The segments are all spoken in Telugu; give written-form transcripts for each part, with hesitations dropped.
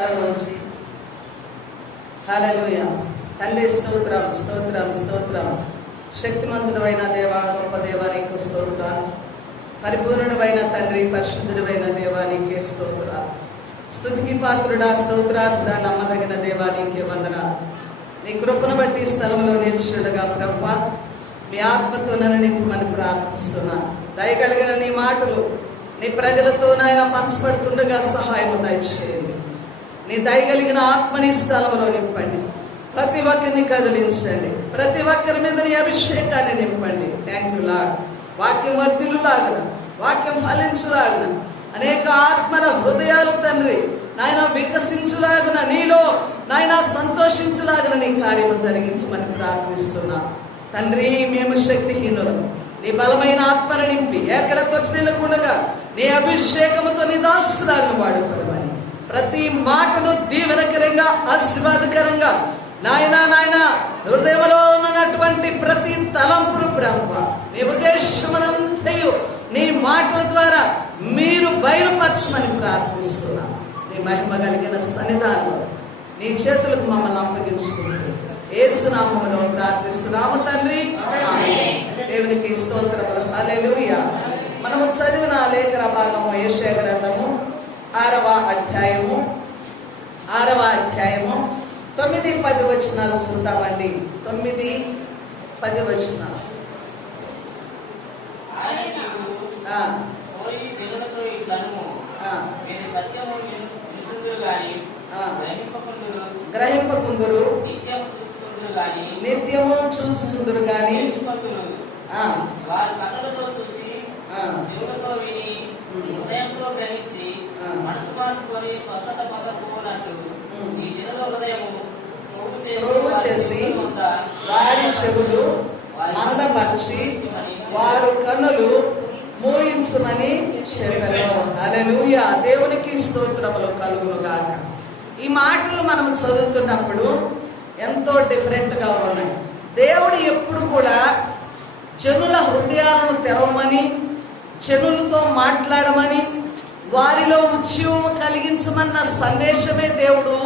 నుంచి హల్లెలూయా. తండ్రి స్తోత్రం స్తోత్రం స్తోత్రం. శక్తిమంతుడైన దేవా, గొప్ప దేవానికి స్తోత్రాలు. పరిపూర్ణుడైన తండ్రి, పరిశుద్ధుడైన దేవానికి స్తోత్రాలు. స్తుతికి పాత్రుడా, స్తోత్రార్హుడా, నమ్మదగిన దేవానికి వందనాలు. నీ కృపను బట్టి స్థలంలో నిలిచుండగా ప్రభువా, మీ ఆత్మతో నన్ను నింపమని ప్రార్థిస్తున్నా. దయగలిగిన నీ మాటలు నీ ప్రజలతో నాయన పంచబడుతుండగా సహాయము దయచేయండి. నీ దయగలిగిన ఆత్మని స్థలంలో నింపండి. ప్రతి ఒక్కరిని కదిలించండి. ప్రతి ఒక్కరి మీద నీ అభిషేకాన్ని నింపండి. Thank you lord. వాక్యం వర్ధిల్లులాగన, వాక్యం ఫలించులాగన, అనేక ఆత్మల హృదయాలు తండ్రి నాయన వికసించులాగన, నీలో నాయన సంతోషించులాగన నీ కార్యము జరిగించమని ప్రార్థిస్తున్నా తండ్రి. మేము శక్తిహీనులం, నీ బలమైన ఆత్మను నింపి ఎక్కడ తొట్టి నిలకుండగా నీ అభిషేకముతో నీ దాసురాలను వాడుకోవమని, ప్రతి మాటను దీవెనకరంగా ఆశీర్వాదకరంగా నాయన హృదయంలో ఉన్నటువంటి ప్రతి తలంపును ప్రభువా, మీ ఉద్దేశమునంతయు నీ మాటల ద్వారా మీరు బయలుపరచమని ప్రార్థిస్తున్నాం. నీ మహిమ కలిగిన సన్నిధానం నీ చేతులకు మమ్మల్ని అప్పగించుకుంటూ యేసు నామములో ప్రార్థిస్తున్నాము తండ్రి. దేవునికి స్తోత్రములు. హల్లెలూయా. మనము చదివిన లేఖన భాగము యెషయా గ్రంథము 6వ అధ్యాయము 9-10 వచనాలు చూద్దామండి. 9-10 వచనాలు. గ్రహింపకుందురు, నిత్యము చూచుచుందురు గాని వారి కన్నులతో చూసి, చెవులతో విని, హృదయంతో గ్రహించి, మనసు మార్చుకొని స్వస్థత పొందకపోనట్టు ఈ జనుల హృదయము ప్రోగు చేసి వారి చెవులు మందపరిచి వారు కన్నులు మూయించుమని చెప్పెను. హల్లెలూయా. దేవునికి స్తోత్రములు కలుగును గాక. ఈ మాటలు మనం చదువుతున్నప్పుడు ఎంతో డిఫరెంట్గా ఉన్నాయి. దేవుడు ఎప్పుడు కూడా జనుల హృదయాలను తెరవమని, జనులతో మాట్లాడమని, వారిలో ఉద్యమం కలిగించమన్న సందేశమే దేవుడు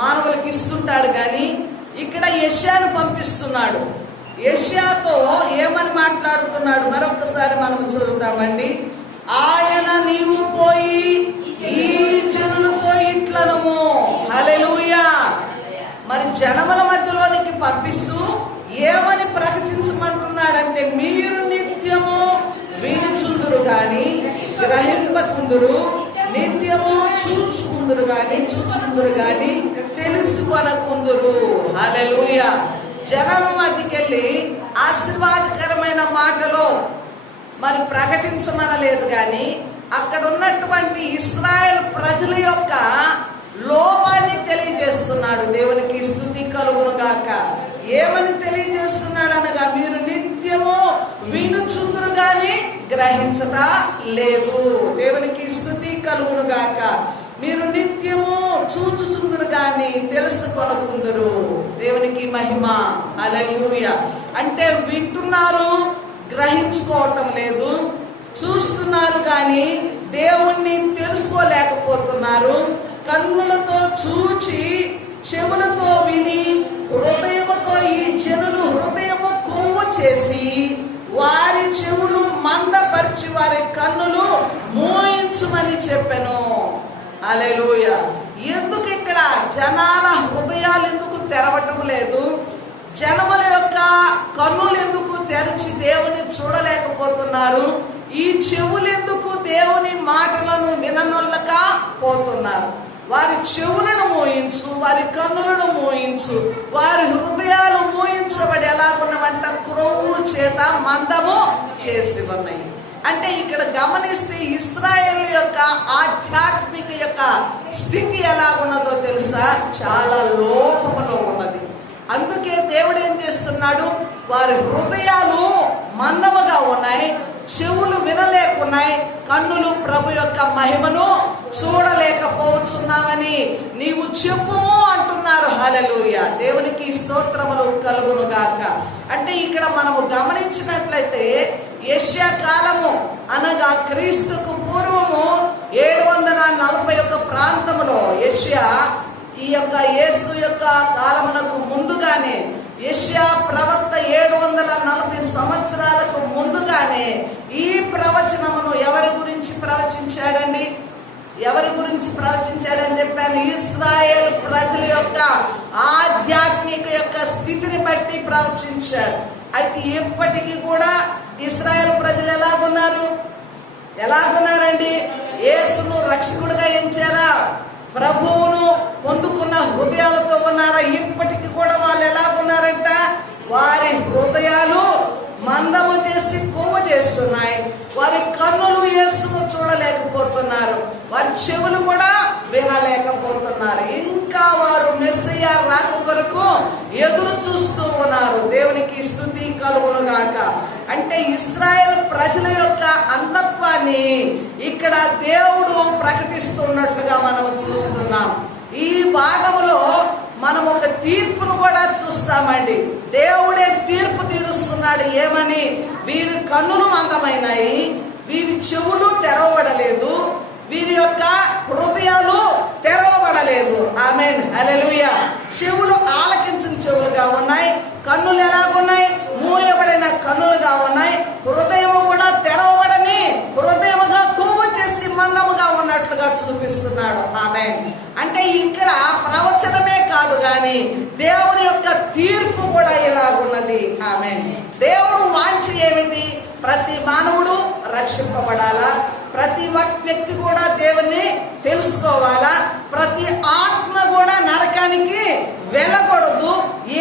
మానవులకు ఇస్తుంటాడు. కానీ ఇక్కడ యెషయాను పంపిస్తున్నాడు. యెషయాతో ఏమని మాట్లాడుతున్నాడు మరొకసారి మనం చదువుతామండి. ఆయన నీవు పోయి ఈ జనులతో ఇట్లనము. హల్లెలూయా. మరి జనముల మధ్యలోనికి పంపిస్తూ ఏమని ప్రకటించమంటున్నాడంటే, మీరు నిత్యము వినుచుందురు గాని గ్రహింపకుందురు, నిత్యము చూచుకుందురు గాని తెలుసుకొనకుందురు. హల్లెలూయా. జనం మధ్యకెళ్ళి ఆశీర్వాదకరమైన మాటలో మరి ప్రకటించమనలేదు, కానీ అక్కడ ఉన్నటువంటి ఇశ్రాయేల్ ప్రజల యొక్క లోపాన్ని తెలియజేస్తున్నాడు. దేవునికి స్తుతి కలుగును గాక. ఏమని తెలియజేస్తున్నాడు అనగా, మీరు నిత్యము వినుచుందురు గాని గ్రహించట లేదు. దేవునికి స్తుతి కలుగును గాక. మీరు నిత్యము చూచుచుందురు గాని తెలుసుకొనకుందురు. దేవునికి మహిమ. హల్లెలూయా. అంటే వింటున్నారు, గ్రహించుకోవటం లేదు. చూస్తున్నారు కానీ దేవుణ్ణి తెలుసుకోలేకపోతున్నారు. కన్నులతో చూచి, చెవులతో విని, హృదయముతో ఈ జనులు హృదయము కొవ్వు చేసి వారి చెవులు మందపరిచి వారి కన్నులు మూయించుమని చెప్పెను. హల్లెలూయా. ఎందుకు ఇక్కడ జనాల హృదయాలు ఎందుకు తెరవటం లేదు? జనముల యొక్క కన్నులు ఎందుకు తెరిచి దేవుని చూడలేకపోతున్నారు? ఈ చెవులు ఎందుకు దేవుని మాటలను విననొల్లక పోతున్నారు? వారి చెవులను మోయించు, వారి కన్నులను మోయించు, వారి హృదయాలు మోయించబడి ఎలాగున్నవంట, క్రొవ్వు చేత మందము చేసి ఉన్నాయి. అంటే ఇక్కడ గమనిస్తే ఇశ్రాయేల్ యొక్క ఆధ్యాత్మిక యొక్క స్థితి ఎలా ఉన్నదో తెలుసా? చాలా లోపములో ఉన్నది. అందుకే దేవుడు ఏం చేస్తున్నాడు? వారి హృదయాలు మందముగా ఉన్నాయి, చెవులు వినలేకున్నాయి, కన్నులు ప్రభు యొక్క మహిమను చూడలేకపోతున్నామని నీవు చెప్పుము అంటున్నారు. హల్లెలూయా. దేవునికి స్తోత్రములు కలుగును గాక. అంటే ఇక్కడ మనము గమనించినట్లయితే యెషయా కాలము అనగా క్రీస్తుకు పూర్వము 741 ప్రాంతంలో యెషయా ఈ యొక్క యేసు యొక్క కాలమునకు ముందుగానే యెషయా ప్రవక్త 740 సంవత్సరాలకు ముందుగానే ఈ ప్రవచనమును ఎవరి గురించి ప్రవచించాడండి? ఎవరి గురించి ప్రవచించాడని చెప్పాను? ఇశ్రాయేల్ ప్రజల యొక్క ఆధ్యాత్మిక యొక్క స్థితిని బట్టి ప్రవచించాడు. అయితే ఇప్పటికీ కూడా ఇశ్రాయేల్ ప్రజలు ఎలాగున్నారండి? యేసును రక్షకుడిగా ఎంచారా? ప్రభువును పొందుకున్న హృదయాలతో ఉన్నారా? ఇప్పటికీ కూడా వాళ్ళు ఎలాగున్నారంట? వారి హృదయాలు మందము చేసి కొవ్వు చేస్తున్నాయి. వారి కన్నులు యేసును చూడలేకపోతున్నారు, వారి చెవులు కూడా వినలేకపోతున్నారు. ఇంకా వారు మెస్సియా రాక కొరకు ఎదురు చూస్తూ ఉన్నారు. దేవునికి స్తుతి కలుగును గాక. అంటే ఇశ్రాయేల్ ప్రజల యొక్క అంధత్వాన్ని ఇక్కడ దేవుడు ప్రకటిస్తున్నట్లుగా మనం చూస్తున్నాం. ఈ భాగంలో మనం ఒక తీర్పును కూడా చూస్తామండి. దేవుడే తీర్పు తీరుస్తున్నాడు. ఏమని? వీరి కన్నులు మందమైనాయి, వీరి చెవులు తెరవబడలేదు, వీరి యొక్క హృదయాలు తెరవబడలేదు. ఆమేన్, హల్లెలూయా. చెవులు ఆలకించిన చెవులుగా ఉన్నాయి, కన్నులు ఎలాగున్నాయి? మూయబడిన కన్నులుగా ఉన్నాయి. హృదయము కూడా తెరవబడని హృదయముగా కొవ్వు చేసి మందముగా ఉన్నట్లుగా చూపిస్తున్నాడు. ఆమేన్. అంటే ఇక్కడ ప్రవచనమే కాదు గాని దేవుని యొక్క తీర్పు కూడా ఇలాగున్నది. ఆమేన్. దేవుడు వాంఛ ఏమిటి? ప్రతి మానవుడు రక్షింపబడాలా, ప్రతి వ్యక్తి కూడా దేవుణ్ణి తెలుసుకోవాలా, ప్రతి ఆత్మ కూడా నరకానికి వెళ్ళకూడదు,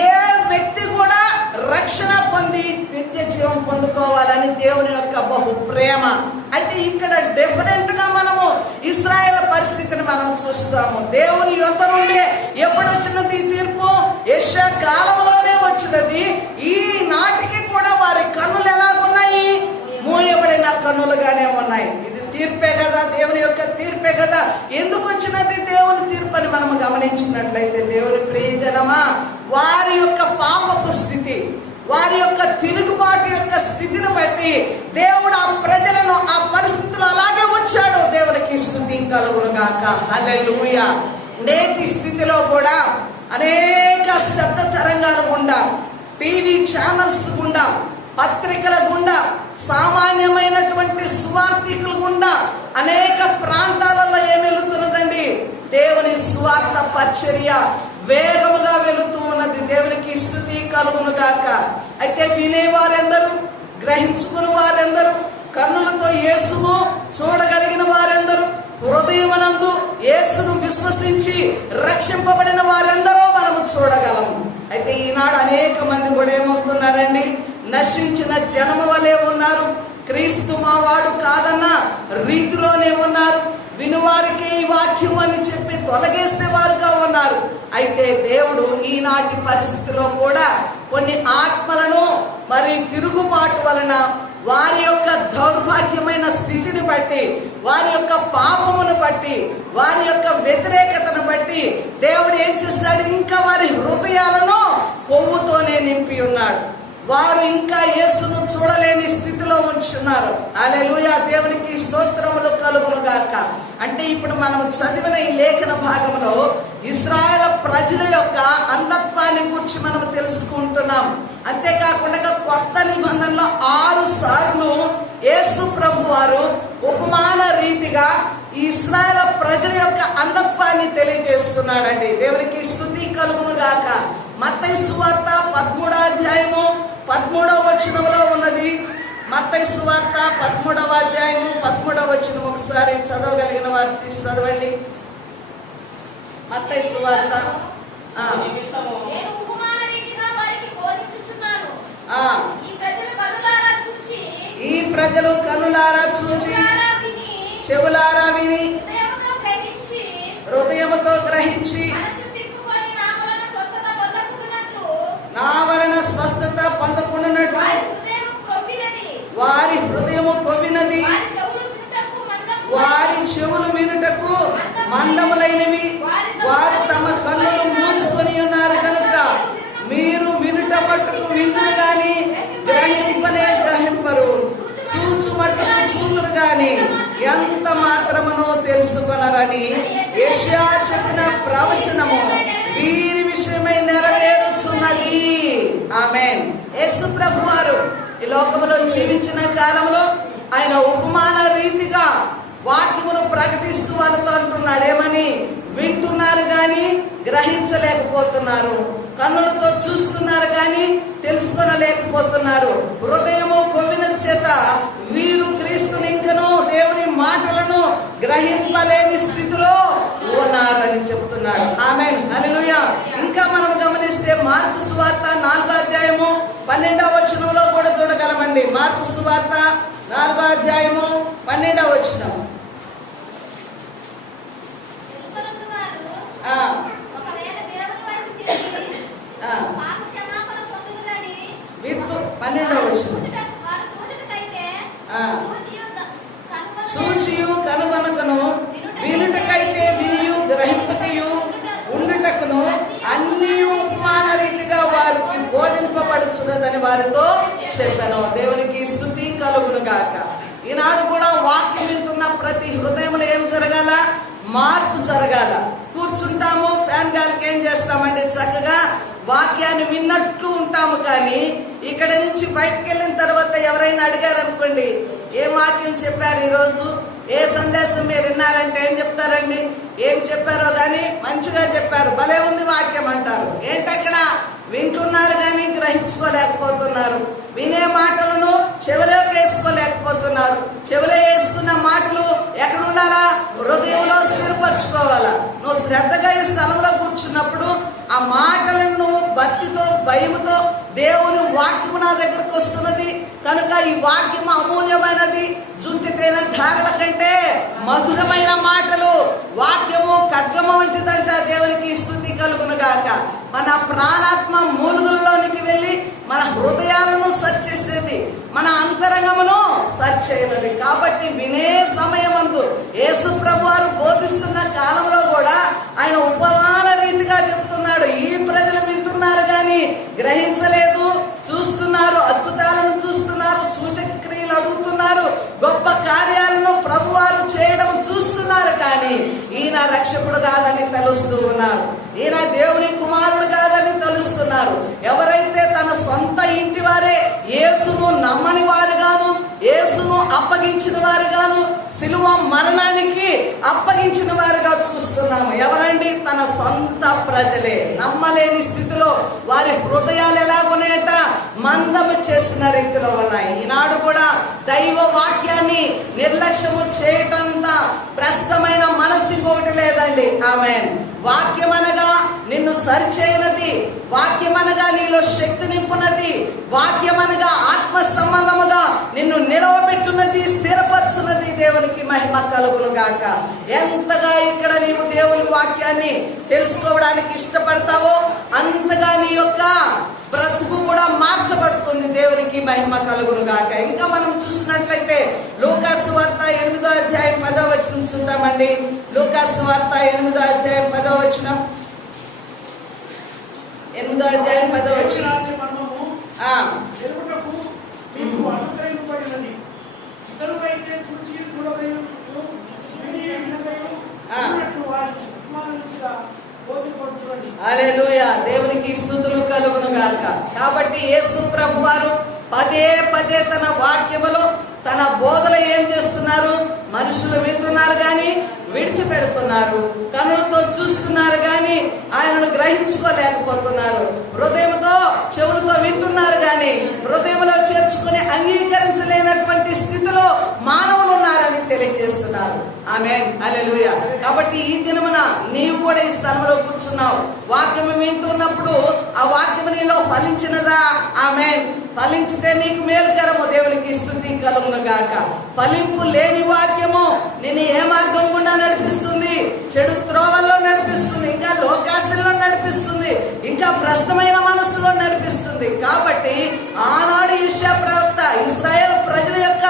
ఏ వ్యక్తి కూడా రక్షణ పొంది నిత్య జీవం పొందుకోవాలని దేవుని యొక్క బహు ప్రేమ. అయితే ఇక్కడ డిఫరెంట్ గా మనము ఇశ్రాయేల్ పరిస్థితిని మనం చూస్తాము. దేవుని యొద్ద నుండి ఎప్పుడు వచ్చినది తీర్పు? యెషయా కాలంలోనే వచ్చినది. ఈ నాటికి కూడా వారి కన్నులు ఎలాగున్నాయి? మూయబడిన కన్నులుగానే ఉన్నాయి. ఇది తీర్పే కదా, దేవుని యొక్క తీర్పే కదా. ఎందుకు వచ్చినది దేవుని తీర్పు అని మనం గమనించినట్లయితే, దేవుని ప్రియజనమా, వారి యొక్క పాపపు స్థితి, వారి యొక్క తిరుగుబాటు యొక్క స్థితిని బట్టి దేవుడు ఆ ప్రజలను ఆ పరిస్థితులు అలాగే ఉంచాడు. దేవునికి స్తుతి కలుగును గాక. హల్లెలూయా. నేటి స్థితిలో కూడా అనేక శబ్ద తరంగాల గుండా, టీవీ ఛానల్స్ గుండా, పత్రికల గుండా, సామాన్యమైనటువంటి సువార్థికుల గుండా అనేక ప్రాంతాలలో ఏం వెళుతున్నదండి? దేవుని సువార్త పరిచర్య వేగముగా వెళుతూ ఉన్నది. దేవునికి స్తుతి కలుగును గాక. అయితే వినేవారెందరూ, గ్రహించుకుని వారెందరూ, కన్నులతో యేసును చూడగలిగిన వారెందరూ, హృదయమునందు యేసును విశ్వసించి రక్షింపబడిన వారెందరో మనము చూడగలము. అయితే ఈనాడు అనేక మంది కూడా ఏమవుతున్నారండి? నశించిన జనము వలె ఉన్నారు. క్రీస్తు మా వాడు కాదన్న రీతిలోనే ఉన్నారు. వినువారికి ఈ వాక్యం అని చెప్పి తొలగేసేవారుగా ఉన్నారు. అయితే దేవుడు ఈనాటి పరిస్థితిలో కూడా కొన్ని ఆత్మలను మరి తిరుగుబాటు వలన, వారి యొక్క దౌర్భాగ్యమైన స్థితిని బట్టి, వారి యొక్క పాపమును బట్టి, వారి యొక్క వ్యతిరేకతను బట్టి దేవుడు ఏం చేశాడు? ఇంకా వారి హృదయాలను కొవ్వుతోనే నింపి ఉన్నాడు. వారు ఇంకా యేసును చూడలేని స్థితిలో ఉంచున్నారు. హల్లెలూయా. దేవునికి స్తోత్రములు కలుగును గాక. అంటే ఇప్పుడు మనం చదివిన ఈ లేఖన భాగంలో ఇశ్రాయేల్ ప్రజల యొక్క అంధత్వాన్ని గురించి మనం తెలుసుకుంటున్నాం. అంతేకాకుండా కొత్త నిబంధనలో 6 సార్లు యేసు ప్రభు వారు ఉపమాన రీతిగా ఈ ఇశ్రాయేల్ ప్రజల యొక్క అంధత్వాన్ని తెలియజేస్తున్నాడండి. దేవునికి స్తుతి కలుగును గాక. మత్తయి సువార్త 13వ అధ్యాయము 13వ వచనంలో ఉన్నది. మత్తయి సువార్త 13వ అధ్యాయము 13వ వచనం ఒకసారి చదవగలిగిన వారు తీసి చదవండి. మత్తయి సువార్త. ఈ ప్రజలు కనులారా చూచి, చెవులారా విని, హృదయముతో గ్రహించి నా వలన స్వస్థత పొందకుండానట్లు వారి హృదయము కొవ్వినది, వారి చెవులు వినుటకు మందములైనవి, వారు తమ కన్నులు మూసుకొని ఉన్నారు కనుక మీరు వినుట మట్టుకు విందురు గాని గ్రహింపనే గ్రహింపరు, చూచు మట్టుకు చూతురు గాని ఎంత మాత్రమును తెలుసుకొనరని యెషయా చెప్పిన ప్రవచనము వీరి విషయమై నెరవేరుచున్నది. ఆమేన్. యేసు ప్రభువారు ఈ లోకములో జీవించిన కాలంలో ఆయన ఉపమాన రీతిగా వాక్యమును ప్రకటిస్తూ వాళ్ళతో అంటున్నాడు. ఏమని? వింటున్నారు గాని గ్రహించలేకపోతున్నారు, కన్నులతో చూస్తున్నారు గాని తెలుసుకొనలేకపోతున్నారు, హృదయము కొవ్విన చేత వీరు క్రీస్తుని ఇంకను దేవుని మాటలను గ్రహింపలేని స్థితిలో ఉన్నారని చెప్తున్నాడు. ఆమేన్. హల్లెలూయా. ఇంకా మనం గమనిస్తే మార్కు సువార్త 4వ అధ్యాయము 12వ వచనంలో కూడా చూడగలమండి. మార్కు సువార్త 4వ అధ్యాయము 12వ వచనం. విత్తు 12వ వచనం. సూచియు కనుగొనకను, వినుటకైతే వినియు గ్రహింపకయు ఉండుటకును అన్ని ఉపమాన రీతిగా వారికి బోధింపబడుచున్నదని వారితో చెప్పాను. దేవునికి స్తుతి కలుగును గాక. ఈనాడు కూడా వాక్యం వింటున్న ప్రతి హృదయంలో ఏం జరగాల? మార్పు జరగాల. కూర్చుంటాము, ఫ్యాన్ గాలికి ఏం చేస్తామంటే చక్కగా వాక్యాన్ని విన్నట్లు ఉంటాము. కానీ ఇక్కడ నుంచి బయటకు వెళ్ళిన తర్వాత ఎవరైనా అడిగారు అనుకోండి, ఏ వాక్యం చెప్పారు ఈరోజు, ఏ సందేశం మీరు విన్నారంటే ఏం చెప్తారండి? ఏం చెప్పారో గాని మంచిగా చెప్పారు, భలే ఉంది వాక్యం అంటారు. ఏంటక్కడ? వింటున్నారు కానీ గ్రహించుకోలేకపోతున్నారు. వినే మాటలను చెవిలోకి వేసుకోలేకపోతున్నారు. చెవిలో వేసుకున్న మాటలు ఎక్కడ ఉండాలా? హృదయంలో స్థిరపరచుకోవాలా. నువ్వు శ్రద్ధగా ఈ స్థలంలో కూర్చున్నప్పుడు ఆ మాటలను భక్తితో భయముతో దేవుని వాక్యము నా దగ్గరకు వస్తున్నది కనుక ఈ వాక్యం అమూల్యమైనది, జుంటితైన ధారల కంటే మధురమైన మాటలు, వాక్యము ఖడ్గము వంటిదంట. దేవునికి స్తుతి కలుగును గాక. మన ప్రాణాత్మ మూలుగుల్లోనికి వెళ్ళి మన హృదయాలను సర్చ్ చేసేది, మన అంతరంగమును సర్చ్ చేయనది. కాబట్టి వినే సమయమందు యేసు ప్రభువారు బోధిస్తున్న కాలంలో కూడా ఆయన ఉపమాన రీతిగా చెప్తున్నాడు. ఈ ప్రజలు వింటున్నారు కానీ గ్రహించలేదు, చూస్తున్నారు, అద్భుతాలను చూస్తున్నారు, సూచక క్రియలు అడుగుతున్నారు, గొప్ప కార్యాలను ప్రభువారు చేయడం చూస్తున్నారు. కానీ ఈయన రక్షకుడు కాదని తెలుస్తూ ఉన్నారు, ఈయన దేవుని కుమారుడు కాదని తెలుస్తున్నారు. ఎవరైతే తన సొంత ఇంటి వారే యేసును నమ్మని వారుగాను, యేసును అప్పగించిన వారుగాను, సిలువ మరణానికి అప్పగించిన వారుగా చూస్తున్నాము. ఎవరండి? తన సొంత ప్రజలే. నమ్మలేని స్థితిలో వారి హృదయాలు ఎలాగున్నాయట? మందము చేసిన రీతిలో ఉన్నాయి. ఈనాడు కూడా దైవ వాక్యాన్ని నిర్లక్ష్యము చేయటంత ప్రస్తుతమైన మనసు ఇంకొకటి లేదండి. ఆమేన్. వాక్యం అనగా నిన్ను సరిచేయనది, వాక్యం అనగా నీలో శక్తి నింపునది, వాక్యం అనగా ఆత్మ సంబంధముగా నిన్ను నిలవబెట్టున్నది, స్థిరపరచున్నది. దేవునికి మహిమ కలుగును గాక. ఎంతగా ఇక్కడ నీవు దేవుని వాక్యాన్ని తెలుసుకోవడానికి ఇష్టపడతావో అంతగా నీ యొక్క బ్రతుకు కూడా మార్చబడుతుంది. దేవునికి మహిమ కలుగును గాక. ఇంకా మనం చూసినట్లయితే లూకాసు వార్త 8వ అధ్యాయం 10వ వచనం చూద్దామండి. లూకాసు వార్త 8వ అధ్యాయం 10వ వచనం. 8వ అధ్యాయం 10వ వచనం. హల్లెలూయా. దేవునికి స్తుతులు కలుగును గాక. కాబట్టి యేసు ప్రభువారు పదే పదే తన వాక్యములో తన బోధన ఏం చేస్తున్నారు? మనుషులు వింటున్నారు కానీ విడిచిపెడుతున్నారు, కన్నులతో చూస్తున్నారు కానీ ఆయనను గ్రహించుకోలేకపోతున్నారు, హృదయంతో చెవులతో వింటున్నారు కానీ హృదయంలో చేర్చుకుని అంగీకరించలేనటువంటి స్థితిలో మానవులు ఉన్నారని తెలియజేస్తున్నారు. ఆమేన్. హల్లెలూయా. కాబట్టి ఈ దినమున నీవు కూడా ఈ స్థలంలో కూర్చున్నావు, వాక్యం వింటున్నప్పుడు ఆ వాక్యం నీలో ఫలించినదా? ఆమేన్. ఫలించితే నీకు మేలుకరము. దేవునికి స్తుతి కలుగును గాక. ఫలింపు లేని వాక్యము నేను ఏ మార్గం గుండా నడిపిస్తుంది? చెడు త్రోవల్లో నడిపిస్తుంది, ఇంకా లోకాశల్లో నడిపిస్తుంది, ఇంకా భ్రష్టమైన మనస్సులో నడిపిస్తుంది. కాబట్టి ఆనాడు యెషయా ప్రవక్త ఇశ్రాయేలు ప్రజల యొక్క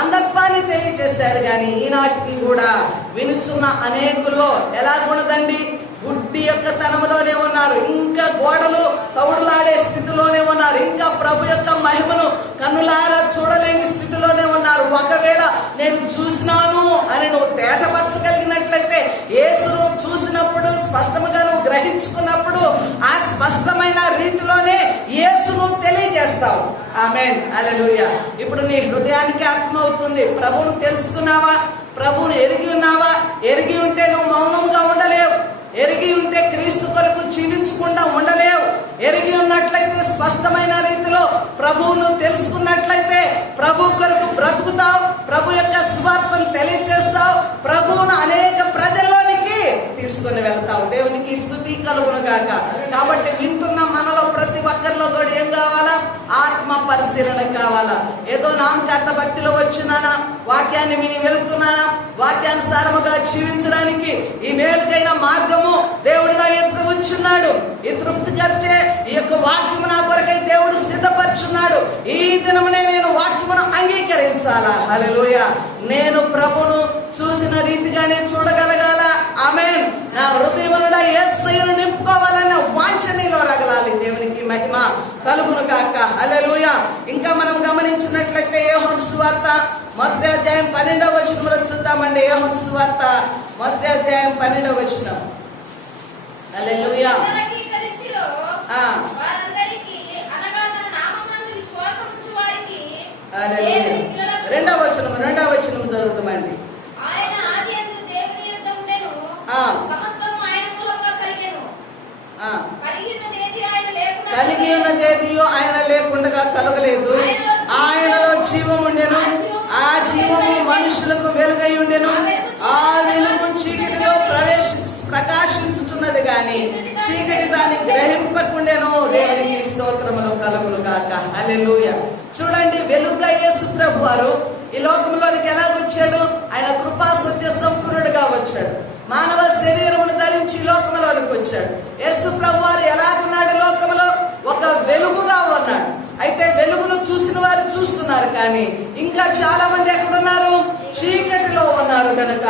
అంధత్వాన్ని తెలియజేశాడు. కానీ ఈనాటికి కూడా వినుచున్న అనేకుల్లో ఎలాగున్నదండి? బుద్ధి యొక్క తనములోనే ఉన్నారు, ఇంకా గోడలు తౌడులాడే స్థితిలోనే ఉన్నారు. ఉన్నారు. ఇంకా ప్రభు యొక్క మహిమను కన్నులారా చూడలేని స్థితిలోనే ఉన్నారు. ఒకవేళ నేను చూసినాను అని నువ్వు తేటపరచగలిగినట్లయితే, యేసును చూసినప్పుడు స్పష్టంగా నువ్వు గ్రహించుకున్నప్పుడు ఆ స్పష్టమైన రీతిలోనే యేసును తెలియజేస్తావు. ఆమేన్, హల్లెలూయా. ఇప్పుడు నీ హృదయానికి అర్థమవుతుంది, ప్రభువును తెలుసుకున్నావా, ప్రభువును ఎరిగి ఉన్నావా? ఎరిగి ఉంటే నువ్వు మౌనంగా ఉండలేవు. ఎరిగి ఉంటే క్రీస్తు కొరకు జీవించకుండా ఉండలేవు. ఎరిగి ఉన్నట్లయితే స్పష్టమైన రీతిలో ప్రభువును తెలుసుకున్నట్లయితే ప్రభు కొరకు బ్రతుకుతావు, ప్రభు యొక్క సువార్తను తెలియజేస్తావు, ప్రభువును అనేక ప్రజల్లోనికి తీసుకుని వెళ్తావు. దేవునికి స్తుతి కలుగును గాక. కాబట్టి వింటున్న మనలో ప్రతి ఒక్కరిలో కూడా ఏం కావాలా? ఆత్మ పరిశీలన కావాలా? ఏదో నామకార్థ భక్తిలో వచ్చినానా, వాక్యాన్ని విని వెళుతున్నానా, వాక్యానుసారముగా జీవించడానికి ఈ మేలుకైన మార్గము దేవుడు నా ఎదుట ఉంచున్నాడు. ఈ తృప్తి ఖర్చే ఈ యొక్క వాక్యము నా కొరకై దేవుడు సిద్ధపరుచున్నాడు. ఈ దినమునే నేను వాక్యమును అంగీకరించాలా? హల్లెలూయా. నేను ప్రభును చూసిన రీతిగానే చూడగలగాల. ఆమేన్. నా హృదయములో యేసయ్యను నింపుకోవాలన్న వాంఛ నీలో రగలాలి. దేవునికి మహిమ కలుగును గాక. హల్లెలూయా. ఇంకా మనం గమనించినట్లయితే యోహాను సువార్త 1వ అధ్యాయం 12వ వచనంలో చూద్దామండి. యోహాను సువార్త 1వ అధ్యాయం 12వ వచనం. హల్లెలూయా. రెండవ వచనం చదువుతామండి. కలిగి ఉన్నదేది ఆయన లేకుండా కలగలేదు. ఆయనలో జీవం ఉండెను, ఆ జీవము మనుషులకు వెలుగై ఉండెను. ఆ వెలుగు చీకటిలో ప్రకాశించుచున్నది గాని చీకటి దాన్ని గ్రహింపకుండెను. దేవునికి స్తోత్రములు కలుగును గాక. హల్లెలూయా. చూడండి, వెలుగుగా యేసు ప్రభు వారు ఈ లోకంలోనికి ఎలా వచ్చాడు? ఆయన కృపా సత్య సంపూర్ణుడుగా వచ్చాడు. మానవ శరీరమును ధరించి లోకంలోనికి వచ్చాడు. యేసు ప్రభు వారు ఎలా ఉన్నాడు? లోకంలో ఒక వెలుగుగా ఉన్నాడు. అయితే వెలుగును చూసిన వారు చూస్తున్నారు, కానీ ఇంకా చాలా మంది ఎక్కడున్నారు? చీకటిలో ఉన్నారు. కనుక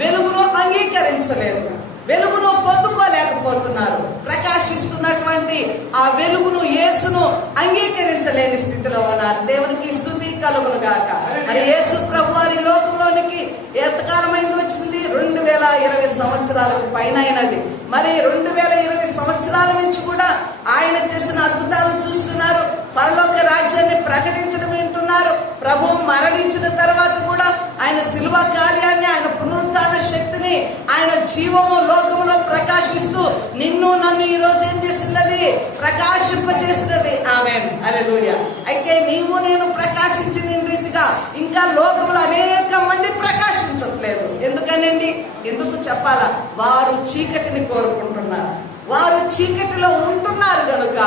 వెలుగును అంగీకరించలేదు, వెలుగును పొందుకోలేకపోతున్నారు. ప్రకాశిస్తున్నటువంటి ఆ వెలుగును, యేసును అంగీకరించలేని స్థితిలో ఉన్నారు. దేవునికి స్తుతి కలుగును గాక. మరి యేసు ప్రభు వారి లోకంలోనికి ఎంతకాలమైంది వచ్చింది? 2020 సంవత్సరాలకు పైన అయినది. మరి 2020 సంవత్సరాల నుంచి కూడా ఆయన చేసిన అద్భుతాలు చూస్తున్నారు. పరలోక రాజ్యాన్ని ప్రకటించడం వింటున్నారు. ప్రభు మరణించిన తర్వాత కూడా ఆయన శిలువ కార్యాన్ని, ఆయన పునరుత్థాన శక్తిని, ఆయన జీవము లోకములో ప్రకాశిస్తూ నిన్ను నన్ను ఈ రోజు ఏం చేసినది? ప్రకాశింపజేసినది. ఆమేన్, హల్లెలూయా. అయితే నీవు నేను ప్రకాశించిన రీతిగా ఇంకా లోకంలో అనేక మంది ప్రకాశించట్లేదు. ఎందుకనండి? ఎందుకు చెప్పాలా? వారు చీకటిని కోరుకుంటున్నారు. వారు చీకటిలో ఉంటున్నారు కనుక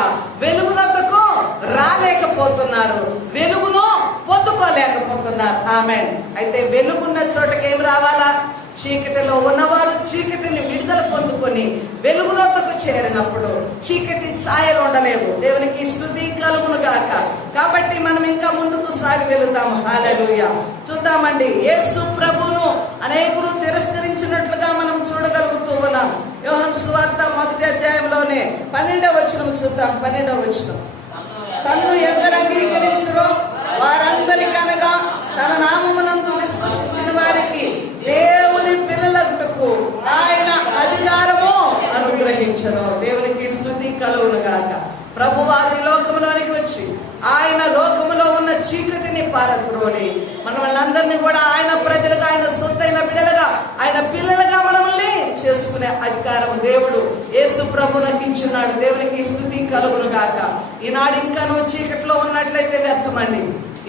వెలుగునకు రాలేకపోతున్నారు, వెలుగును పొందుకోలేకపోతున్నారు. ఆమేన్. అయితే వెలుగున్న చోటకి ఏం రావాలా? చీకటిలో ఉన్నవారు చీకటిని విడుదల పొందుకొని వెలుగులోకి చేరినప్పుడు చీకటి ఛాయలు ఉండలేవు. దేవునికి స్తుతి కలుగును గాక. కాబట్టి మనం ఇంకా ముందుకు సాగి వెళుతాము. హల్లెలూయా. చూద్దామండి, యేసు ప్రభువును అనేకులు తిరస్కరించినట్లుగా మనం చూడగలుగుతూ ఉన్నాం. యోహాను సువార్త 1వ అధ్యాయంలోనే 12వ వచనం చూద్దాం. 12వ వచనం. తన్ను ఎందరు అంగీకరించురో వారందరికనగా తన నామమునందు విశ్వసించిన వారికి దేవుని పిల్లలకు ఆయన అధికారము అనుగ్రహించను. దేవునికి స్తుతి కలుగును గాక. ప్రభు వారి లోకంలోనికి వచ్చి ఆయన లోకములో ఉన్న చీకటిని పారద్రోలి మనల్ని కూడా ఆయన ప్రజలుగా, ఆయన సొత్తైన బిడ్డలుగా, ఆయన పిల్లలుగా మనల్ని చేసుకునే అధికారం దేవుడు యేసు ప్రభువునికి ఇచ్చున్నాడు. దేవునికి స్తుతి కలుగును గాక. ఈనాడు ఇంకా నువ్వు చీకటిలో ఉన్నట్లయితే వ్యర్థమండి.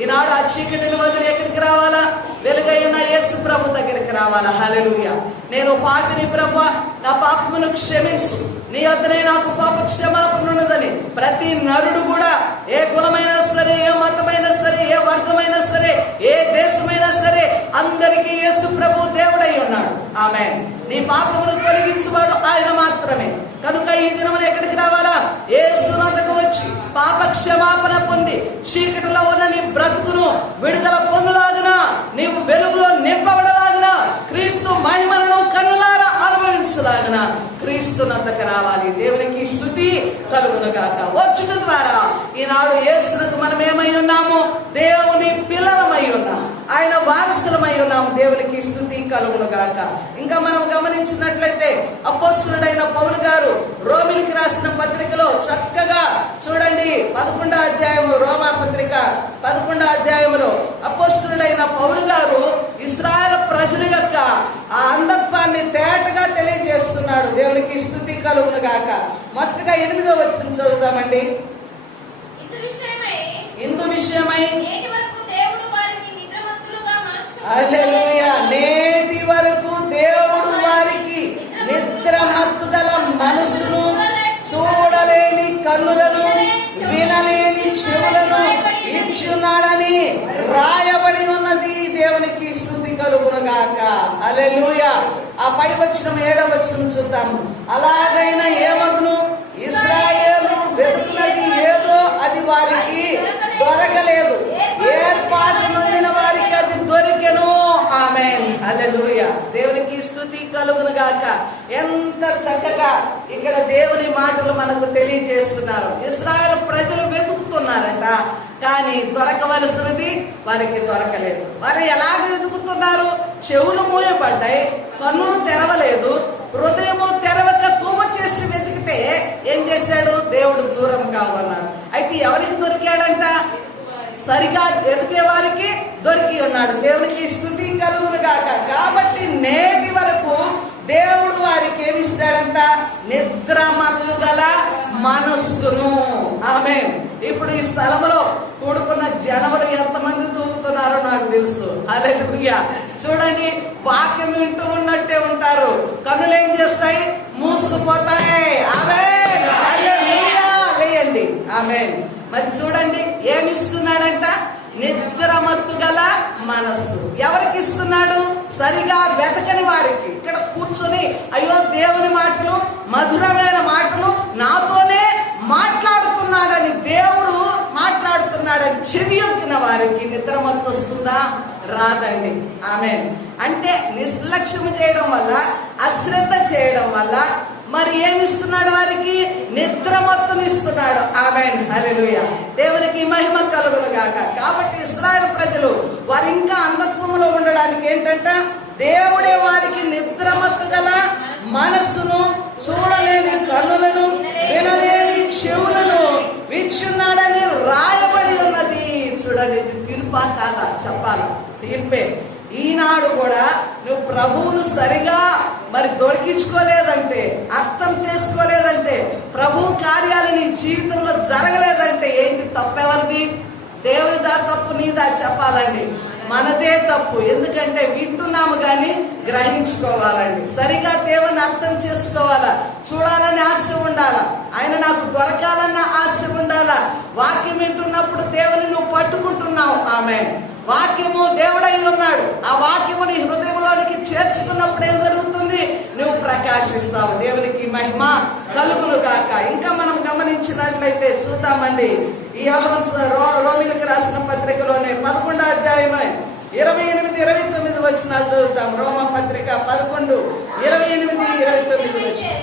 ఈనాడు ఆ చీకటిని వదిలి ఎక్కడికి రావాలా? వెలుగైన యేసు ప్రభు దగ్గరికి రావాలా? హల్లెలూయా. నేను పాపిని ప్రభువా, నా పాపమును క్షమించు, నీ వద్దనే నాకు పాప క్షమాపణ ఉన్నదని ప్రతి నరుడు కూడా, ఏ కులమైనా సరే, ఏ మతమైనా సరే, ఏ వర్గమైనా సరే, ఏ దేశమైనా సరే, అందరికీ యేసు ప్రభు దేవుడై ఉన్నాడు. ఆమేన్. నీ పాపమును తొలగించువాడు ఆయన మాత్రమే. కనుక ఈ దినమున ఎక్కడికి రావాలా? యేసు వద్దకు వచ్చి పాప క్షమాపణ పొంది చీకటిలో ఉన్న నీ బ్రతుకును విడుదల పొందలాగునా, నీవు వెలుగులో నింపబడలాగునా, క్రీస్తు మహిమలను కన్నులారా అనుభవించు. వెంబడించులాగన క్రీస్తునంతకు రావాలి. దేవునికి స్తుతి కలుగును గాక. వచ్చుట ద్వారా ఈనాడు యేసునకు మనం ఏమై ఉన్నాము? దేవుని పిల్లలమై ఉన్నాం, ఆయన వారసులమై ఉన్నాము. దేవునికి స్తుతి కలుగును గాక. ఇంకా మనం గమనించినట్లయితే అపోస్తలుడైన పౌలు గారు రోమిలికి రాసిన పత్రికలో చక్కగా చూడండి, 11వ అధ్యాయము, రోమా పత్రిక 11వ అధ్యాయములో అపోస్తలుడైన పౌలు గారు ఇశ్రాయేలు ప్రజల యొక్క ఆ అంధత్వాన్ని తేటగా తెలియజేస్తున్నాడు. దేవునికి స్తుతి కలుగును గాక. మొదటగా 8వ వచనం చదువుతామండి. ఇందు విషయమై హల్లెలూయా, నేటి వరకు దేవుడు వారికి నిద్రమత్తుగల మనసును, చూడలేని కన్నులను, వినలేని చెవులను ఇచ్చున్నాడని రాయబడి ఉన్నది. దేవునికి స్తుతి కలుగును గాక. హల్లెలూయా. ఆ పై వచనం 7వ వచనం చూద్దాము. అలాగైనా ఏమగును, ఇశ్రాయేలు వెతుకున్నది ఏదో అది వారికి దొరకలేదు, ఏర్పాటు నొందిన వారికి అది దొరికెను. ఆమేన్. హల్లెలూయా. దేవునికి స్తుతి కలుగును గాక. ఎంత చక్కగా ఇక్కడ దేవుని మాటలు మనకు తెలియజేస్తున్నారు. ఇశ్రాయేలు ప్రజలు వెతుకుతున్నారట, కానీ దొరకవలసినది వారికి దొరకలేదు. వారు ఎలాగ వెతుకుతున్నారు? చెవులు మూయబడ్డాయి, కన్నులు తెరవలేదు, హృదయము తెరవక కొవ్వు చేసి వెతికితే ఏం చేశాడు? దేవుడు దూరంగా ఉన్నాడు. అయితే ఎవరికి దొరికాడంట? సరిగా వెతికే వారికి దొరికి ఉన్నాడు. దేవునికి స్తుతి కలుగును గాక. కాబట్టి నేటి వరకు దేవుడు వారికి ఏమిస్తాడంట? నిద్రమత్తు గల మనస్సును. ఆమేన్. ఇప్పుడు ఈ స్థలంలో కూడుకున్న జనములు ఎంతమంది తూగుతున్నారో నాకు తెలుసు. హల్లెలూయా. చూడండి, వాక్యం వింటూ ఉన్నట్టే ఉంటారు, కన్నులు ఏం చేస్తాయి? మూసుకుపోతాయి. ఆమేన్. హల్లెలూయా. లేయండి. ఆమేన్. మరి చూడండి, ఏమిస్తున్నాడంట? నిద్రమత్తు గల మనస్సు. ఎవరికి ఇస్తున్నాడు? సరిగా వెతకని వారికి. ఇక్కడ కూర్చొని అయ్యో దేవుని మాటలు, మధురమైన మాటలు నాతోనే మాట్లాడుతున్నాడని, దేవుడు మాట్లాడుతున్నాడని చెవియొక్కిన వారికి నిద్రమత్తు వస్తుందా? రాదండి. ఆమేన్. అంటే నిర్లక్ష్యం చేయడం వల్ల, అశ్రద్ధ చేయడం వల్ల మరి ఏమిస్తున్నాడు? వారికి నిద్రమత్తునిస్తున్నాడు. ఆమేన్. హల్లెలూయా. దేవునికి మహిమ కలుగును గాక. కాబట్టి ఇశ్రాయేలు ప్రజలు వారు ఇంకా అంధత్వంలో ఉండడానికి ఏంటంట? దేవుడే వారికి నిద్రమత్తు గల మనస్సును, చూడలేని కన్నులను, వినలేని చెవులను ఇచ్చున్నాడని రాయబడి ఉన్నది. చూడండి, ఇది తీర్పా కాదా? చెప్పాలి, తీర్పే. ఈనాడు కూడా నువ్వు ప్రభువును సరిగా మరి దొరికించుకోలేదంటే, అర్థం చేసుకోలేదంటే, ప్రభు కార్యాలు నీ జీవితంలో జరగలేదంటే ఏంటి? తప్పెవరిది? దేవుడిదా తప్పు, నీదా? చెప్పాలండి, మనదే తప్పు. ఎందుకంటే వింటున్నాము కానీ గ్రహించుకోవాలండి. సరిగా దేవుని అర్థం చేసుకోవాలా, చూడాలని ఆశ ఉండాలా, ఆయన నాకు దొరకాలన్న ఆశ ఉండాలా. వాక్యం వింటున్నప్పుడు దేవుని నువ్వు పట్టుకుంటున్నావు. ఆమేన్. వాక్యము దేవుడై ఉన్నాడు. ఆ వాక్యము నీ హృదయంలోనికి చేర్చుకున్నప్పుడు ఏం జరుగుతుంది? నువ్వు ప్రకాశిస్తావు. దేవునికి మహిమ కలుగును గాక. ఇంకా మనం గమనించినట్లయితే చూద్దామండి, ఈ రోమిలకు రాసిన పత్రికలోనే 11వ అధ్యాయమే 28, 29 వచనాలు చదువుతాం. రోమా పత్రిక 11, 28, 29 వచనం.